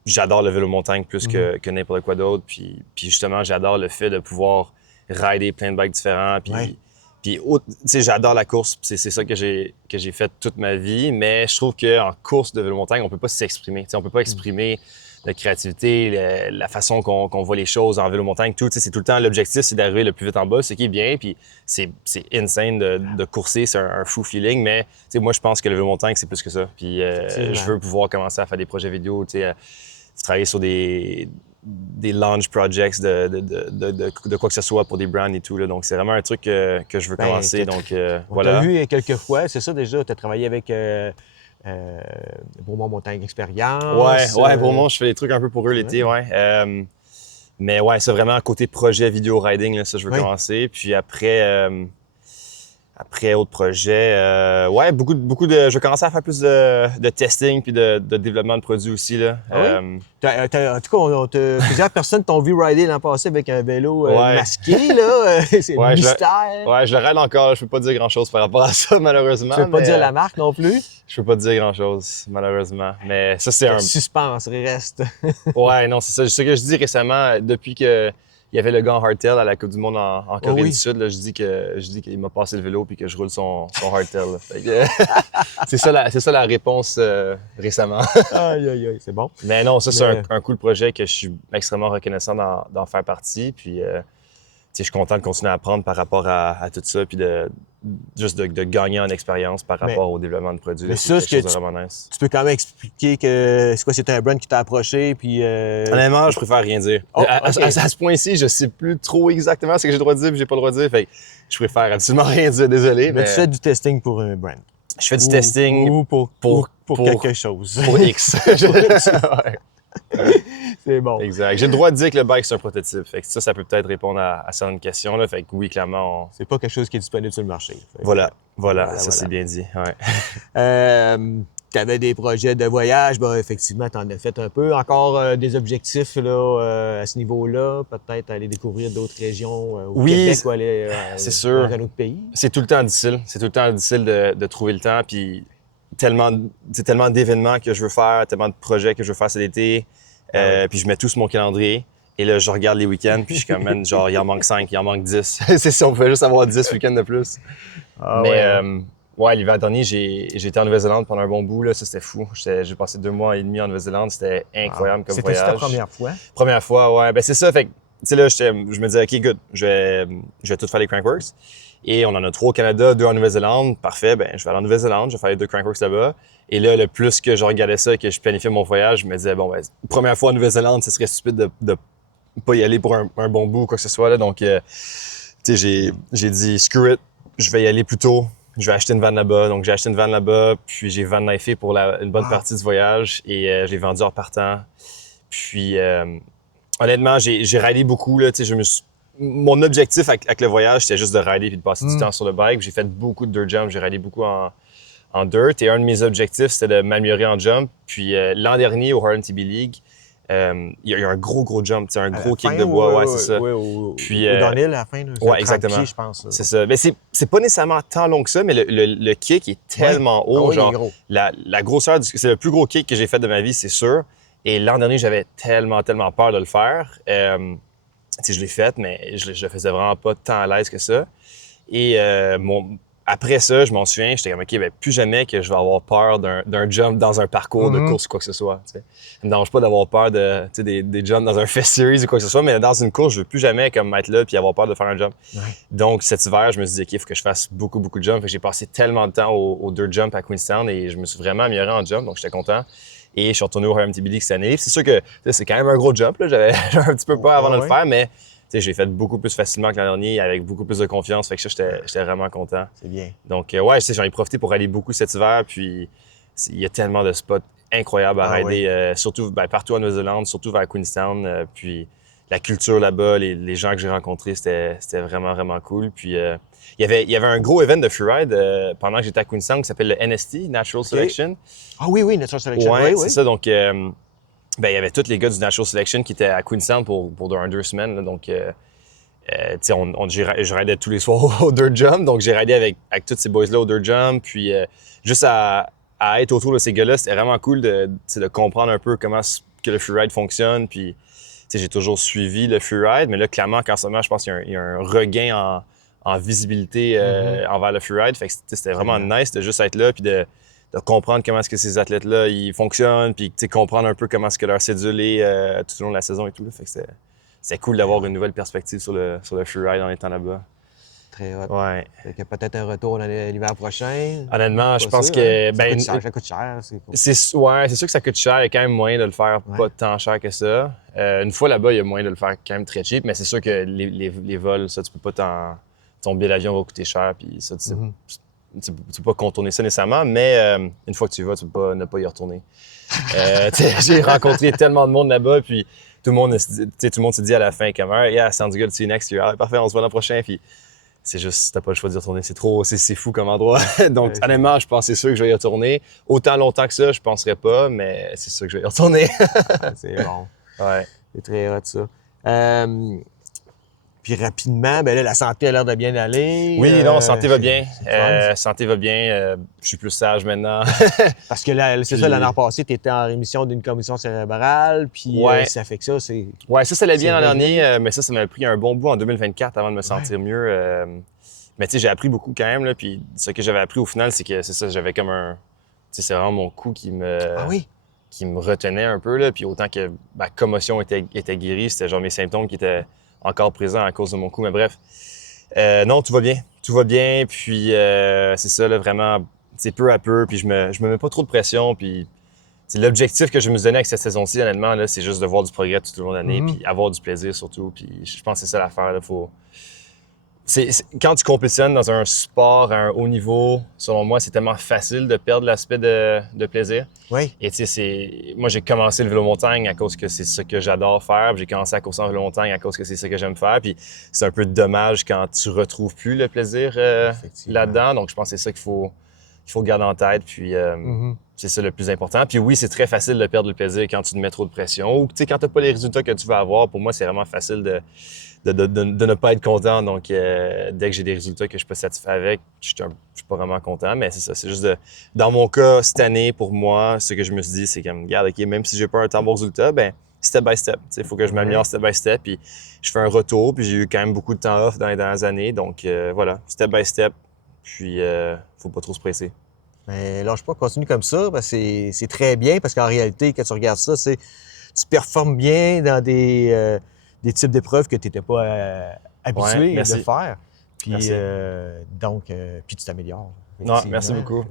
j'adore le vélo montagne plus que n'importe quoi d'autre. Puis justement, j'adore le fait de pouvoir rider plein de bikes différents. Puis tu sais, j'adore la course. C'est ça que j'ai fait toute ma vie. Mais je trouve qu'en course de vélo montagne, on peut pas s'exprimer. On peut pas exprimer notre créativité, la façon qu'on voit les choses en vélo montagne. Tout, c'est tout le temps l'objectif, c'est d'arriver le plus vite en bas, ce qui est bien. Puis c'est insane de courser, c'est un fou feeling. Mais moi, je pense que le vélo montagne, c'est plus que ça. Puis je veux pouvoir commencer à faire des projets vidéo, travailler sur des launch projects de quoi que ce soit pour des brands et tout. Là. Donc, c'est vraiment un truc que je veux commencer. Donc, voilà. On t'a vu quelques fois, c'est ça déjà, tu as travaillé avec Beaumont Montagne Expérience. Ouais, Beaumont, je fais des trucs un peu pour eux l'été, mais ouais, c'est vraiment côté projet vidéo riding, là, ça, je veux commencer. Puis après, autre projet, beaucoup de... Je vais commencer à faire plus de testing puis de développement de produits aussi, là. En tout cas, plusieurs personnes t'ont vu rider l'an passé avec un vélo masqué, là. C'est mystère. Je le ride encore, là. Je peux pas dire grand-chose par rapport à ça, malheureusement. Tu peux pas dire la marque non plus? Je peux pas dire grand-chose, malheureusement. Mais ça, c'est un... suspense, reste. Ouais, non, c'est ça. Ce que je dis récemment, depuis que... Il y avait le gars en hardtail à la Coupe du Monde en Corée du Sud. Là, je dis qu'il m'a passé le vélo puis que je roule son hardtail. C'est ça la réponse récemment. Aïe, c'est bon. Mais non, ça, c'est un cool projet que je suis extrêmement reconnaissant d'en faire partie. Puis je suis content de continuer à apprendre par rapport à tout ça, puis juste de gagner en expérience par rapport au développement de produits. Mais C'est ça, quelque chose de vraiment nice. Tu peux quand même expliquer que c'est quoi, c'était un brand qui t'a approché, puis... Honnêtement, je préfère rien dire. Oh, à ce point-ci, je sais plus trop exactement ce que j'ai le droit de dire et j'ai pas le droit de dire. Fait que je préfère absolument rien dire, désolé. Mais tu fais du testing pour un brand. Je fais du testing ou pour quelque chose. pour X. Ouais. C'est bon. Exact. J'ai le droit de dire que le bike, c'est un prototype. Fait que ça peut peut-être répondre à certaines questions. Là. Fait que oui, clairement, C'est pas quelque chose qui est disponible sur le marché. Voilà, Voilà. c'est bien dit. Ouais. Tu avais des projets de voyage, effectivement, tu en as fait un peu. Encore des objectifs là, à ce niveau-là, peut-être aller découvrir d'autres régions au Québec ou aller c'est sûr. dans un autre pays. C'est tout le temps difficile. C'est tout le temps difficile de trouver le temps. Puis tellement d'événements que je veux faire, tellement de projets que je veux faire cet été. Puis je mets tout sur mon calendrier. Et là, je regarde les week-ends, puis je suis comme, man, genre, il en manque 5, il en manque 10. C'est si on pouvait juste avoir 10 week-ends de plus. Ouais, l'hiver dernier, j'ai été en Nouvelle-Zélande pendant un bon bout. Là. Ça, c'était fou. J'ai passé 2 mois et demi en Nouvelle-Zélande. C'était incroyable comme voyage. C'était ta première fois? Première fois, ouais. Ben c'est ça. Fait que, tu sais, là, je me disais, OK, good, je vais tout faire les Crankworks. Et on en a 3 au Canada, 2 en Nouvelle-Zélande. Parfait, ben je vais aller en Nouvelle-Zélande, je vais faire les 2 Crankworks là-bas. Et là, le plus que je regardais ça, que je planifiais mon voyage, je me disais, bon, ben, première fois en Nouvelle-Zélande, ce serait stupide de pas y aller pour un bon bout ou quoi que ce soit. Là. Donc, tu sais, j'ai dit, screw it, je vais y aller plus tôt. Je vais acheter une van là-bas. Donc, j'ai acheté une van là-bas, puis j'ai van knifé pour une bonne partie du voyage et je l'ai vendu en partant. Puis, honnêtement, j'ai ridé beaucoup. Là, mon objectif avec le voyage, c'était juste de rider et de passer du temps sur le bike. J'ai fait beaucoup de dirt jump. J'ai ridé beaucoup en dirt. Et un de mes objectifs, c'était de m'améliorer en jump. Puis, l'an dernier, au Harlem TB League, il y a eu un gros jump, un gros kick de bois, ouais, c'est ça. Puis, au downhill, à la fin, là, ouais, exactement. Pieds, je pense. C'est ça. Mais c'est pas nécessairement tant long que ça, mais le kick est tellement haut. Genre, la grosseur, c'est le plus gros kick que j'ai fait de ma vie, c'est sûr. Et l'an dernier, j'avais tellement peur de le faire. Je l'ai fait, mais je le faisais vraiment pas tant à l'aise que ça. Et après ça, je m'en souviens, j'étais comme, OK, ben, plus jamais que je vais avoir peur d'un jump dans un parcours de course ou quoi que ce soit. T'sais. Ça me dérange pas d'avoir peur des jumps dans un Fest Series ou quoi que ce soit, mais dans une course, je veux plus jamais comme être là puis avoir peur de faire un jump. Ouais. Donc, cet hiver, je me suis dit, OK, il faut que je fasse beaucoup de jumps. J'ai passé tellement de temps au dirt jump à Queenstown et je me suis vraiment amélioré en jump, donc j'étais content. Et je suis retourné au Harlem TB League cette année. C'est sûr que c'est quand même un gros jump. J'avais un petit peu peur avant de le faire, mais j'ai fait beaucoup plus facilement que l'an dernier, avec beaucoup plus de confiance. Fait que j'étais vraiment content. C'est bien. Donc, ouais, j'en ai profité pour aller beaucoup cet hiver. Puis, il y a tellement de spots incroyables à rider, surtout partout en Nouvelle-Zélande, surtout vers Queenstown. Puis, la culture là-bas, les gens que j'ai rencontrés, c'était vraiment cool. Puis, il y avait un gros event de freeride pendant que j'étais à Queenstown qui s'appelle le NST, Natural Selection. Ah oui, Natural Selection. Ouais, c'est ça. Donc, il y avait tous les gars du Natural Selection qui étaient à Queenstown pour 2 semaines. Là, donc, je ridais tous les soirs au dirt jump. Donc, j'ai ridé avec tous ces boys-là au dirt jump. Puis, juste à être autour de ces gars-là, c'était vraiment cool de comprendre un peu comment que le freeride fonctionne. Puis, j'ai toujours suivi le freeride. Mais là, clairement, qu'en ce moment, je pense qu'il y a un regain en visibilité envers le freeride. Fait que c'était vraiment nice de juste être là puis de comprendre comment est-ce que ces athlètes-là, ils fonctionnent, puis comprendre un peu comment est-ce que leur cédule est tout au long de la saison et tout. Là. Fait que c'était cool d'avoir une nouvelle perspective sur le freeride en étant là-bas. Très hot. Ouais. Fait que peut-être un retour l'hiver prochain. Honnêtement, je pense que... Ça coûte cher. C'est sûr que ça coûte cher. Il y a quand même moyen de le faire pas tant cher que ça. Une fois là-bas, il y a moyen de le faire quand même très cheap, mais c'est sûr que les vols, ça, tu peux pas ton billet d'avion va coûter cher, puis ça, tu peux pas contourner ça nécessairement, mais une fois que tu y vas, tu peux pas ne pas y retourner. J'ai rencontré tellement de monde là-bas, puis tout le monde se dit à la fin comme « Yeah, sounds good, see you next year. Parfait, on se voit l'an prochain. » Puis c'est juste, t'as pas le choix d'y retourner. C'est fou comme endroit. Donc, honnêtement, je pense que c'est sûr que je vais y retourner. Autant longtemps que ça, je penserais pas, mais c'est sûr que je vais y retourner. C'est bon. Ouais. C'est très hot, ça. Puis rapidement, ben là, la santé a l'air de bien aller. Oui, non, santé va bien. Santé va bien. Je suis plus sage maintenant. Parce que là, c'est ça, l'année passée, tu étais en rémission d'une commotion cérébrale, puis ça fait que ça, c'est... Ouais, ça allait bien l'an dernier, mais ça m'a pris un bon bout en 2024 avant de me sentir mieux. Mais tu sais, j'ai appris beaucoup quand même, là, puis ce que j'avais appris au final, c'est que c'est ça, j'avais comme un... Tu sais, c'est vraiment mon cou qui me... qui me retenait un peu, là, puis autant que ma commotion était guérie, c'était genre mes symptômes qui étaient encore présent à cause de mon coup. Mais bref, non, tout va bien. Tout va bien. Puis c'est ça, là, vraiment, c'est peu à peu. Puis je me mets pas trop de pression. Puis l'objectif que je me suis donné avec cette saison-ci, honnêtement, là, c'est juste de voir du progrès tout au long de l'année. Puis avoir du plaisir surtout. Puis je pense que c'est ça l'affaire. Là, quand tu compétitionnes dans un sport à un haut niveau, selon moi, c'est tellement facile de perdre l'aspect de plaisir. Oui. Et tu sais, moi, j'ai commencé le vélo-montagne à cause que c'est ça que j'adore faire. Puis j'ai commencé à courser en vélo-montagne à cause que c'est ça que j'aime faire. Puis c'est un peu dommage quand tu retrouves plus le plaisir là-dedans. Donc, je pense que c'est ça qu'il faut garder en tête. Puis c'est ça le plus important. Puis oui, c'est très facile de perdre le plaisir quand tu te mets trop de pression. Ou tu sais, quand tu n'as pas les résultats que tu veux avoir. Pour moi, c'est vraiment facile de ne pas être content. Donc, dès que j'ai des résultats que je peux satisfaire avec, je suis pas vraiment content. Mais c'est ça, c'est juste dans mon cas, cette année, pour moi, ce que je me suis dit, c'est comme, regarde, OK, même si j'ai pas un temps bon résultat, ben step by step. Il faut que je m'améliore step by step. Puis je fais un retour. Puis j'ai eu quand même beaucoup de temps off dans les dernières années. Donc, voilà, step by step. Puis, faut pas trop se presser. Mais lâche pas, continue comme ça. C'est très bien parce qu'en réalité, quand tu regardes ça, tu performes bien dans des types d'épreuves que tu n'étais pas habitué de faire. Puis, puis tu t'améliores. Non, merci beaucoup.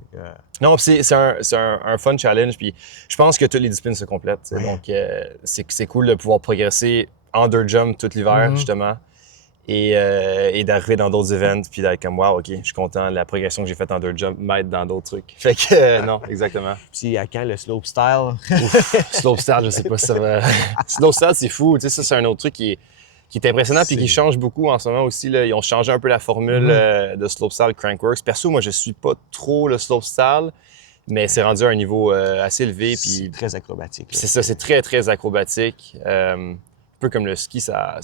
Non, c'est un fun challenge. Puis je pense que toutes les disciplines se complètent. Ouais. Donc, c'est cool de pouvoir progresser underjump tout l'hiver, justement. Et d'arriver dans d'autres events, puis d'être comme, wow, OK, je suis content, la progression que j'ai faite en underjump m'aide dans d'autres trucs. Fait que, non, exactement. Puis à quand le slopestyle? Slopestyle, je sais pas si ça va. Slopestyle, c'est fou. Tu sais, ça, c'est un autre truc qui est impressionnant puis qui change beaucoup en ce moment aussi. Là. Ils ont changé un peu la formule de slopestyle Crankworx. Perso, moi, je suis pas trop le slopestyle, mais c'est rendu à un niveau assez élevé. C'est très acrobatique. C'est ça, c'est très, très acrobatique. Un peu comme le ski, ça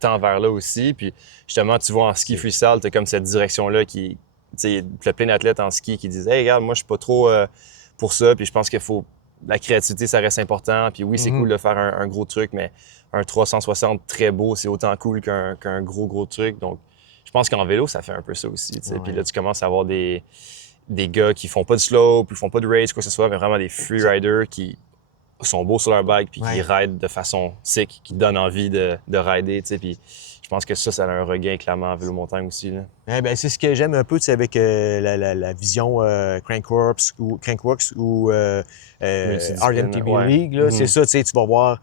tend vers là aussi. Puis justement, tu vois en ski freestyle, tu as comme cette direction-là qui... Tu sais, il y a plein d'athlètes en ski qui disent « Hey, regarde, moi, je suis pas trop pour ça. » Puis je pense qu'il faut... La créativité, ça reste important. Puis oui, c'est cool de faire un gros truc, mais un 360 très beau, c'est autant cool qu'un gros truc. Donc, je pense qu'en vélo, ça fait un peu ça aussi. Puis là, tu commences à avoir des gars qui font pas de slope, qui font pas de race, quoi que ce soit, mais vraiment des freeriders qui sont beaux sur leur bike puis qui rident de façon sick, qui donnent envie de rider, tu sais. Puis je pense que ça a un regain clairement en vélo-montagne aussi, là. C'est ce que j'aime un peu, tu sais, avec la vision Crankworx ou RMTB League, là. C'est ça, tu sais, tu vas voir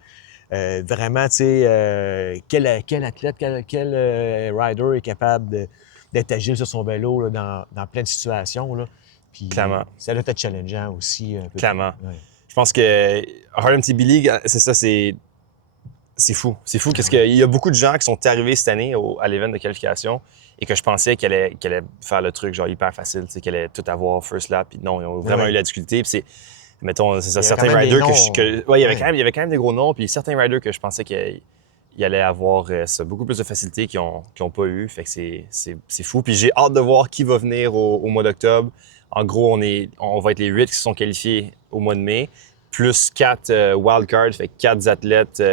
vraiment, tu sais, quel athlète, quel rider est capable d'être agile sur son vélo là, dans plein de situations, là. Puis, clairement. Ça doit être challengeant aussi. Un peu. Clairement. Ouais. Je pense que RMTB League, c'est ça, c'est fou. C'est fou parce qu'il y a beaucoup de gens qui sont arrivés cette année à l'événement de qualification et que je pensais qu'elle allait faire le truc genre hyper facile, qu'elle allait tout avoir first lap. Puis non, ils ont vraiment eu la difficulté. Puis mettons, c'est ça, certains riders il y avait quand même des gros noms. Puis certains riders que je pensais qu'ils allaient avoir beaucoup plus de facilité qu'ils n'ont pas eu. Fait que c'est fou. Puis j'ai hâte de voir qui va venir au mois d'octobre. En gros, on va être les 8 qui se sont qualifiés au mois de mai, plus 4 wildcards, fait 4 athlètes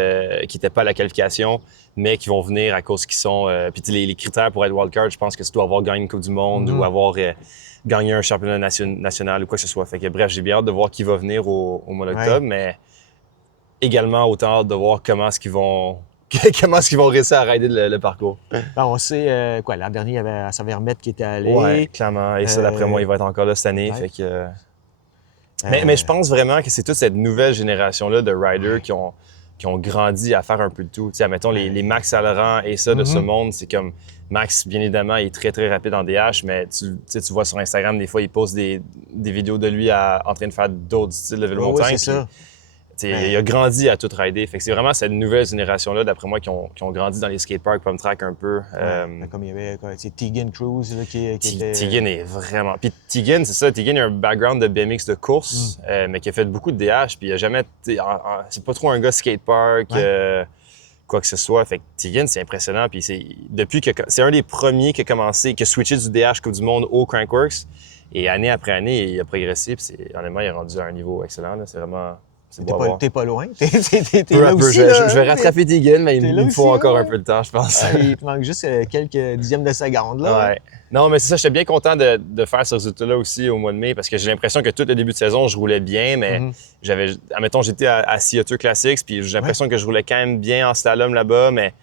qui n'étaient pas à la qualification, mais qui vont venir à cause qu'ils sont... Puis les critères pour être wildcard, je pense que tu dois avoir gagné une Coupe du Monde ou avoir gagné un championnat national ou quoi que ce soit. Fait que bref, j'ai bien hâte de voir qui va venir au mois d'octobre, mais également autant hâte de voir comment est-ce qu'ils vont réussir à rider le parcours. On sait, l'an dernier, il y avait Assaf Vermette qui était allé. Oui, clairement. Et ça, d'après moi, il va être encore là cette année. Fait que, mais je pense vraiment que c'est toute cette nouvelle génération-là de riders qui ont grandi à faire un peu de tout. Tu sais, admettons, les Max Saint-Laurent et ça de ce monde, c'est comme... Max, bien évidemment, il est très, très rapide en DH, mais tu vois sur Instagram, des fois, il poste des vidéos de lui en train de faire d'autres styles de vélo-montagne. Oui, c'est ça. Il a grandi à tout rider. Fait que c'est vraiment cette nouvelle génération-là, d'après moi, qui ont grandi dans les skateparks, pump track un peu. Comme il y avait Tegan Cruz là, qui était... Tegan est vraiment... Puis Tegan, c'est ça. Tegan a un background de BMX de course, mais qui a fait beaucoup de DH. Puis il a jamais... C'est pas trop un gars skatepark, quoi que ce soit. Fait que Tegan, c'est impressionnant. Puis c'est un des premiers qui a switché du DH Coupe du Monde au Crankworx. Et année après année, il a progressé. Puis honnêtement, il est rendu à un niveau excellent. Là. C'est vraiment... T'es pas loin. T'es là aussi. Je vais rattraper Tegan, mais il me faut encore un peu de temps, je pense. Il te manque juste quelques dixièmes de seconde. Là. Ouais. Non, mais c'est ça, j'étais bien content de faire ce résultat-là aussi au mois de mai parce que j'ai l'impression que tout le début de saison, je roulais bien, mais admettons, j'étais à Sea Otter Classics, puis j'ai l'impression que je roulais quand même bien en slalom là-bas, mais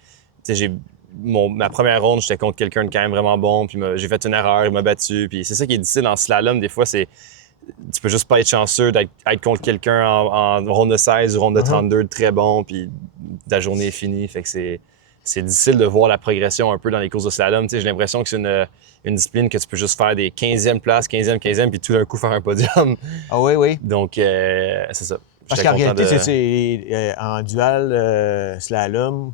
ma première ronde, j'étais contre quelqu'un de quand même vraiment bon, puis j'ai fait une erreur, il m'a battu. Puis c'est ça qui est difficile en slalom, des fois, tu peux juste pas être chanceux d'être contre quelqu'un en ronde de 16 ou ronde de 32 de très bon, puis ta journée est finie. Fait que c'est difficile de voir la progression un peu dans les courses de slalom. J'ai l'impression que c'est une discipline que tu peux juste faire des 15e places, 15e, puis tout d'un coup faire un podium. Ah oui, oui. Donc, c'est ça. Parce qu'en réalité, en dual slalom,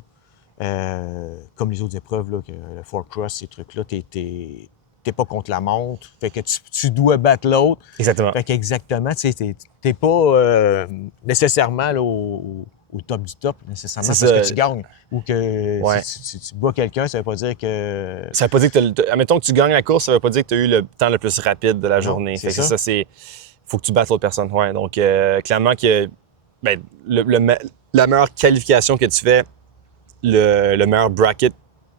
comme les autres épreuves, là, le four cross, ces trucs-là, t'es pas contre la montre. Fait que tu dois battre l'autre. Exactement. Fait qu'exactement, tu sais, t'es pas nécessairement là, au top du top, nécessairement, parce que tu gagnes. Ou que si tu bats quelqu'un, ça veut pas dire que... Ça veut pas dire que admettons que tu gagnes la course, ça veut pas dire que tu as eu le temps le plus rapide de la journée. C'est ça. Faut que tu battes l'autre personne. Ouais. Donc, clairement, que la meilleure qualification que tu fais, le meilleur bracket,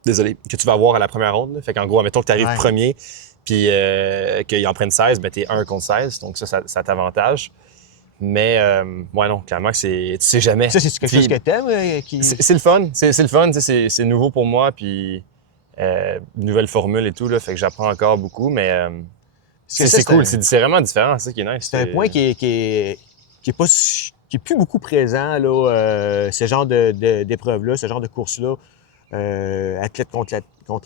que tu vas avoir à la première ronde. Là. Fait qu'en gros, admettons que tu arrives premier, puis qu'ils en prennent 16, ben t'es 1 contre 16. Donc ça t'avantage. Mais, non, clairement que tu sais jamais. Ça, c'est quelque chose que t'aimes? C'est le fun. C'est le fun. C'est nouveau pour moi, puis nouvelle formule et tout, là. Fait que j'apprends encore beaucoup, mais c'est cool. C'est vraiment différent, c'est ça qui est nice. C'est un point qui est plus beaucoup présent, là, ce genre d'épreuve-là, ce genre de course-là. Athlète contre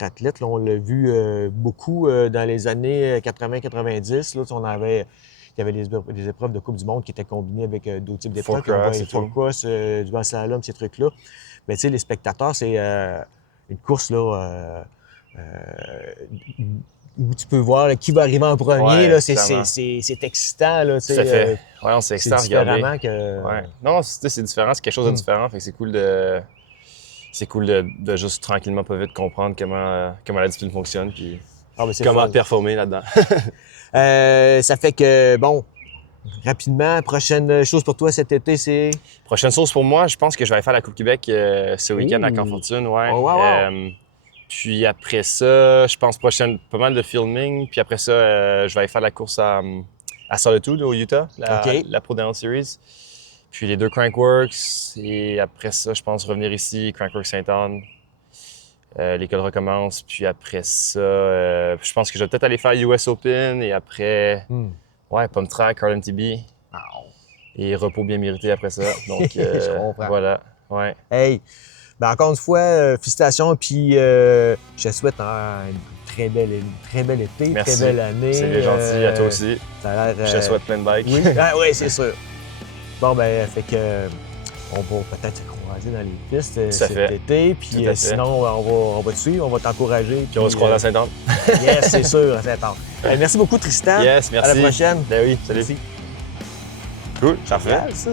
athlète, là, on l'a vu beaucoup dans les années 80-90. Il y avait des épreuves de Coupe du Monde qui étaient combinées avec d'autres types d'épreuves. Four cross, du slalom, ces trucs-là. Mais tu sais, les spectateurs, c'est une course là, où tu peux voir là, qui va arriver en premier. Là, c'est excitant. Là, tout à fait. C'est excitant à regarder. Que... Non, c'est différent. C'est quelque chose de différent. Fait que c'est cool de juste tranquillement, pas vite comprendre comment la discipline fonctionne puis comment performer là-dedans. Ça fait que, bon, rapidement, prochaine chose pour toi cet été, c'est? Prochaine chose pour moi, je pense que je vais aller faire la Coupe Québec ce week-end à Camp-Fortune. Ouais. Oh, wow. Puis après ça, je pense pas mal de filming. Puis après ça, je vais aller faire la course à Solitude au Utah, la Pro Down Series. Puis les 2 Crankworks. Et après ça, je pense revenir ici, Crankworks Sainte-Anne. L'école recommence. Puis après ça, je pense que je vais peut-être aller faire US Open. Et après, Pump Track, Carl MTB. Et repos bien mérité après ça. Donc, je comprends. Voilà. Ouais. Hey! Ben encore une fois, félicitations. Puis je te souhaite un très bel été, Merci. très belle année. C'est bien gentil, à toi aussi. Ça a l'air, je te souhaite plein de bikes. Oui, oui, c'est sûr. Bon, ben, fait que on va peut-être se croiser dans les pistes cet été. Puis sinon, on va te suivre, on va t'encourager. Puis on va se croiser à Sainte-Anne. Yes, c'est sûr, à Sainte-Anne. Merci beaucoup, Tristan. Yes, merci. À la prochaine. Ben oui, salut. Merci. Cool, parfait. Ça.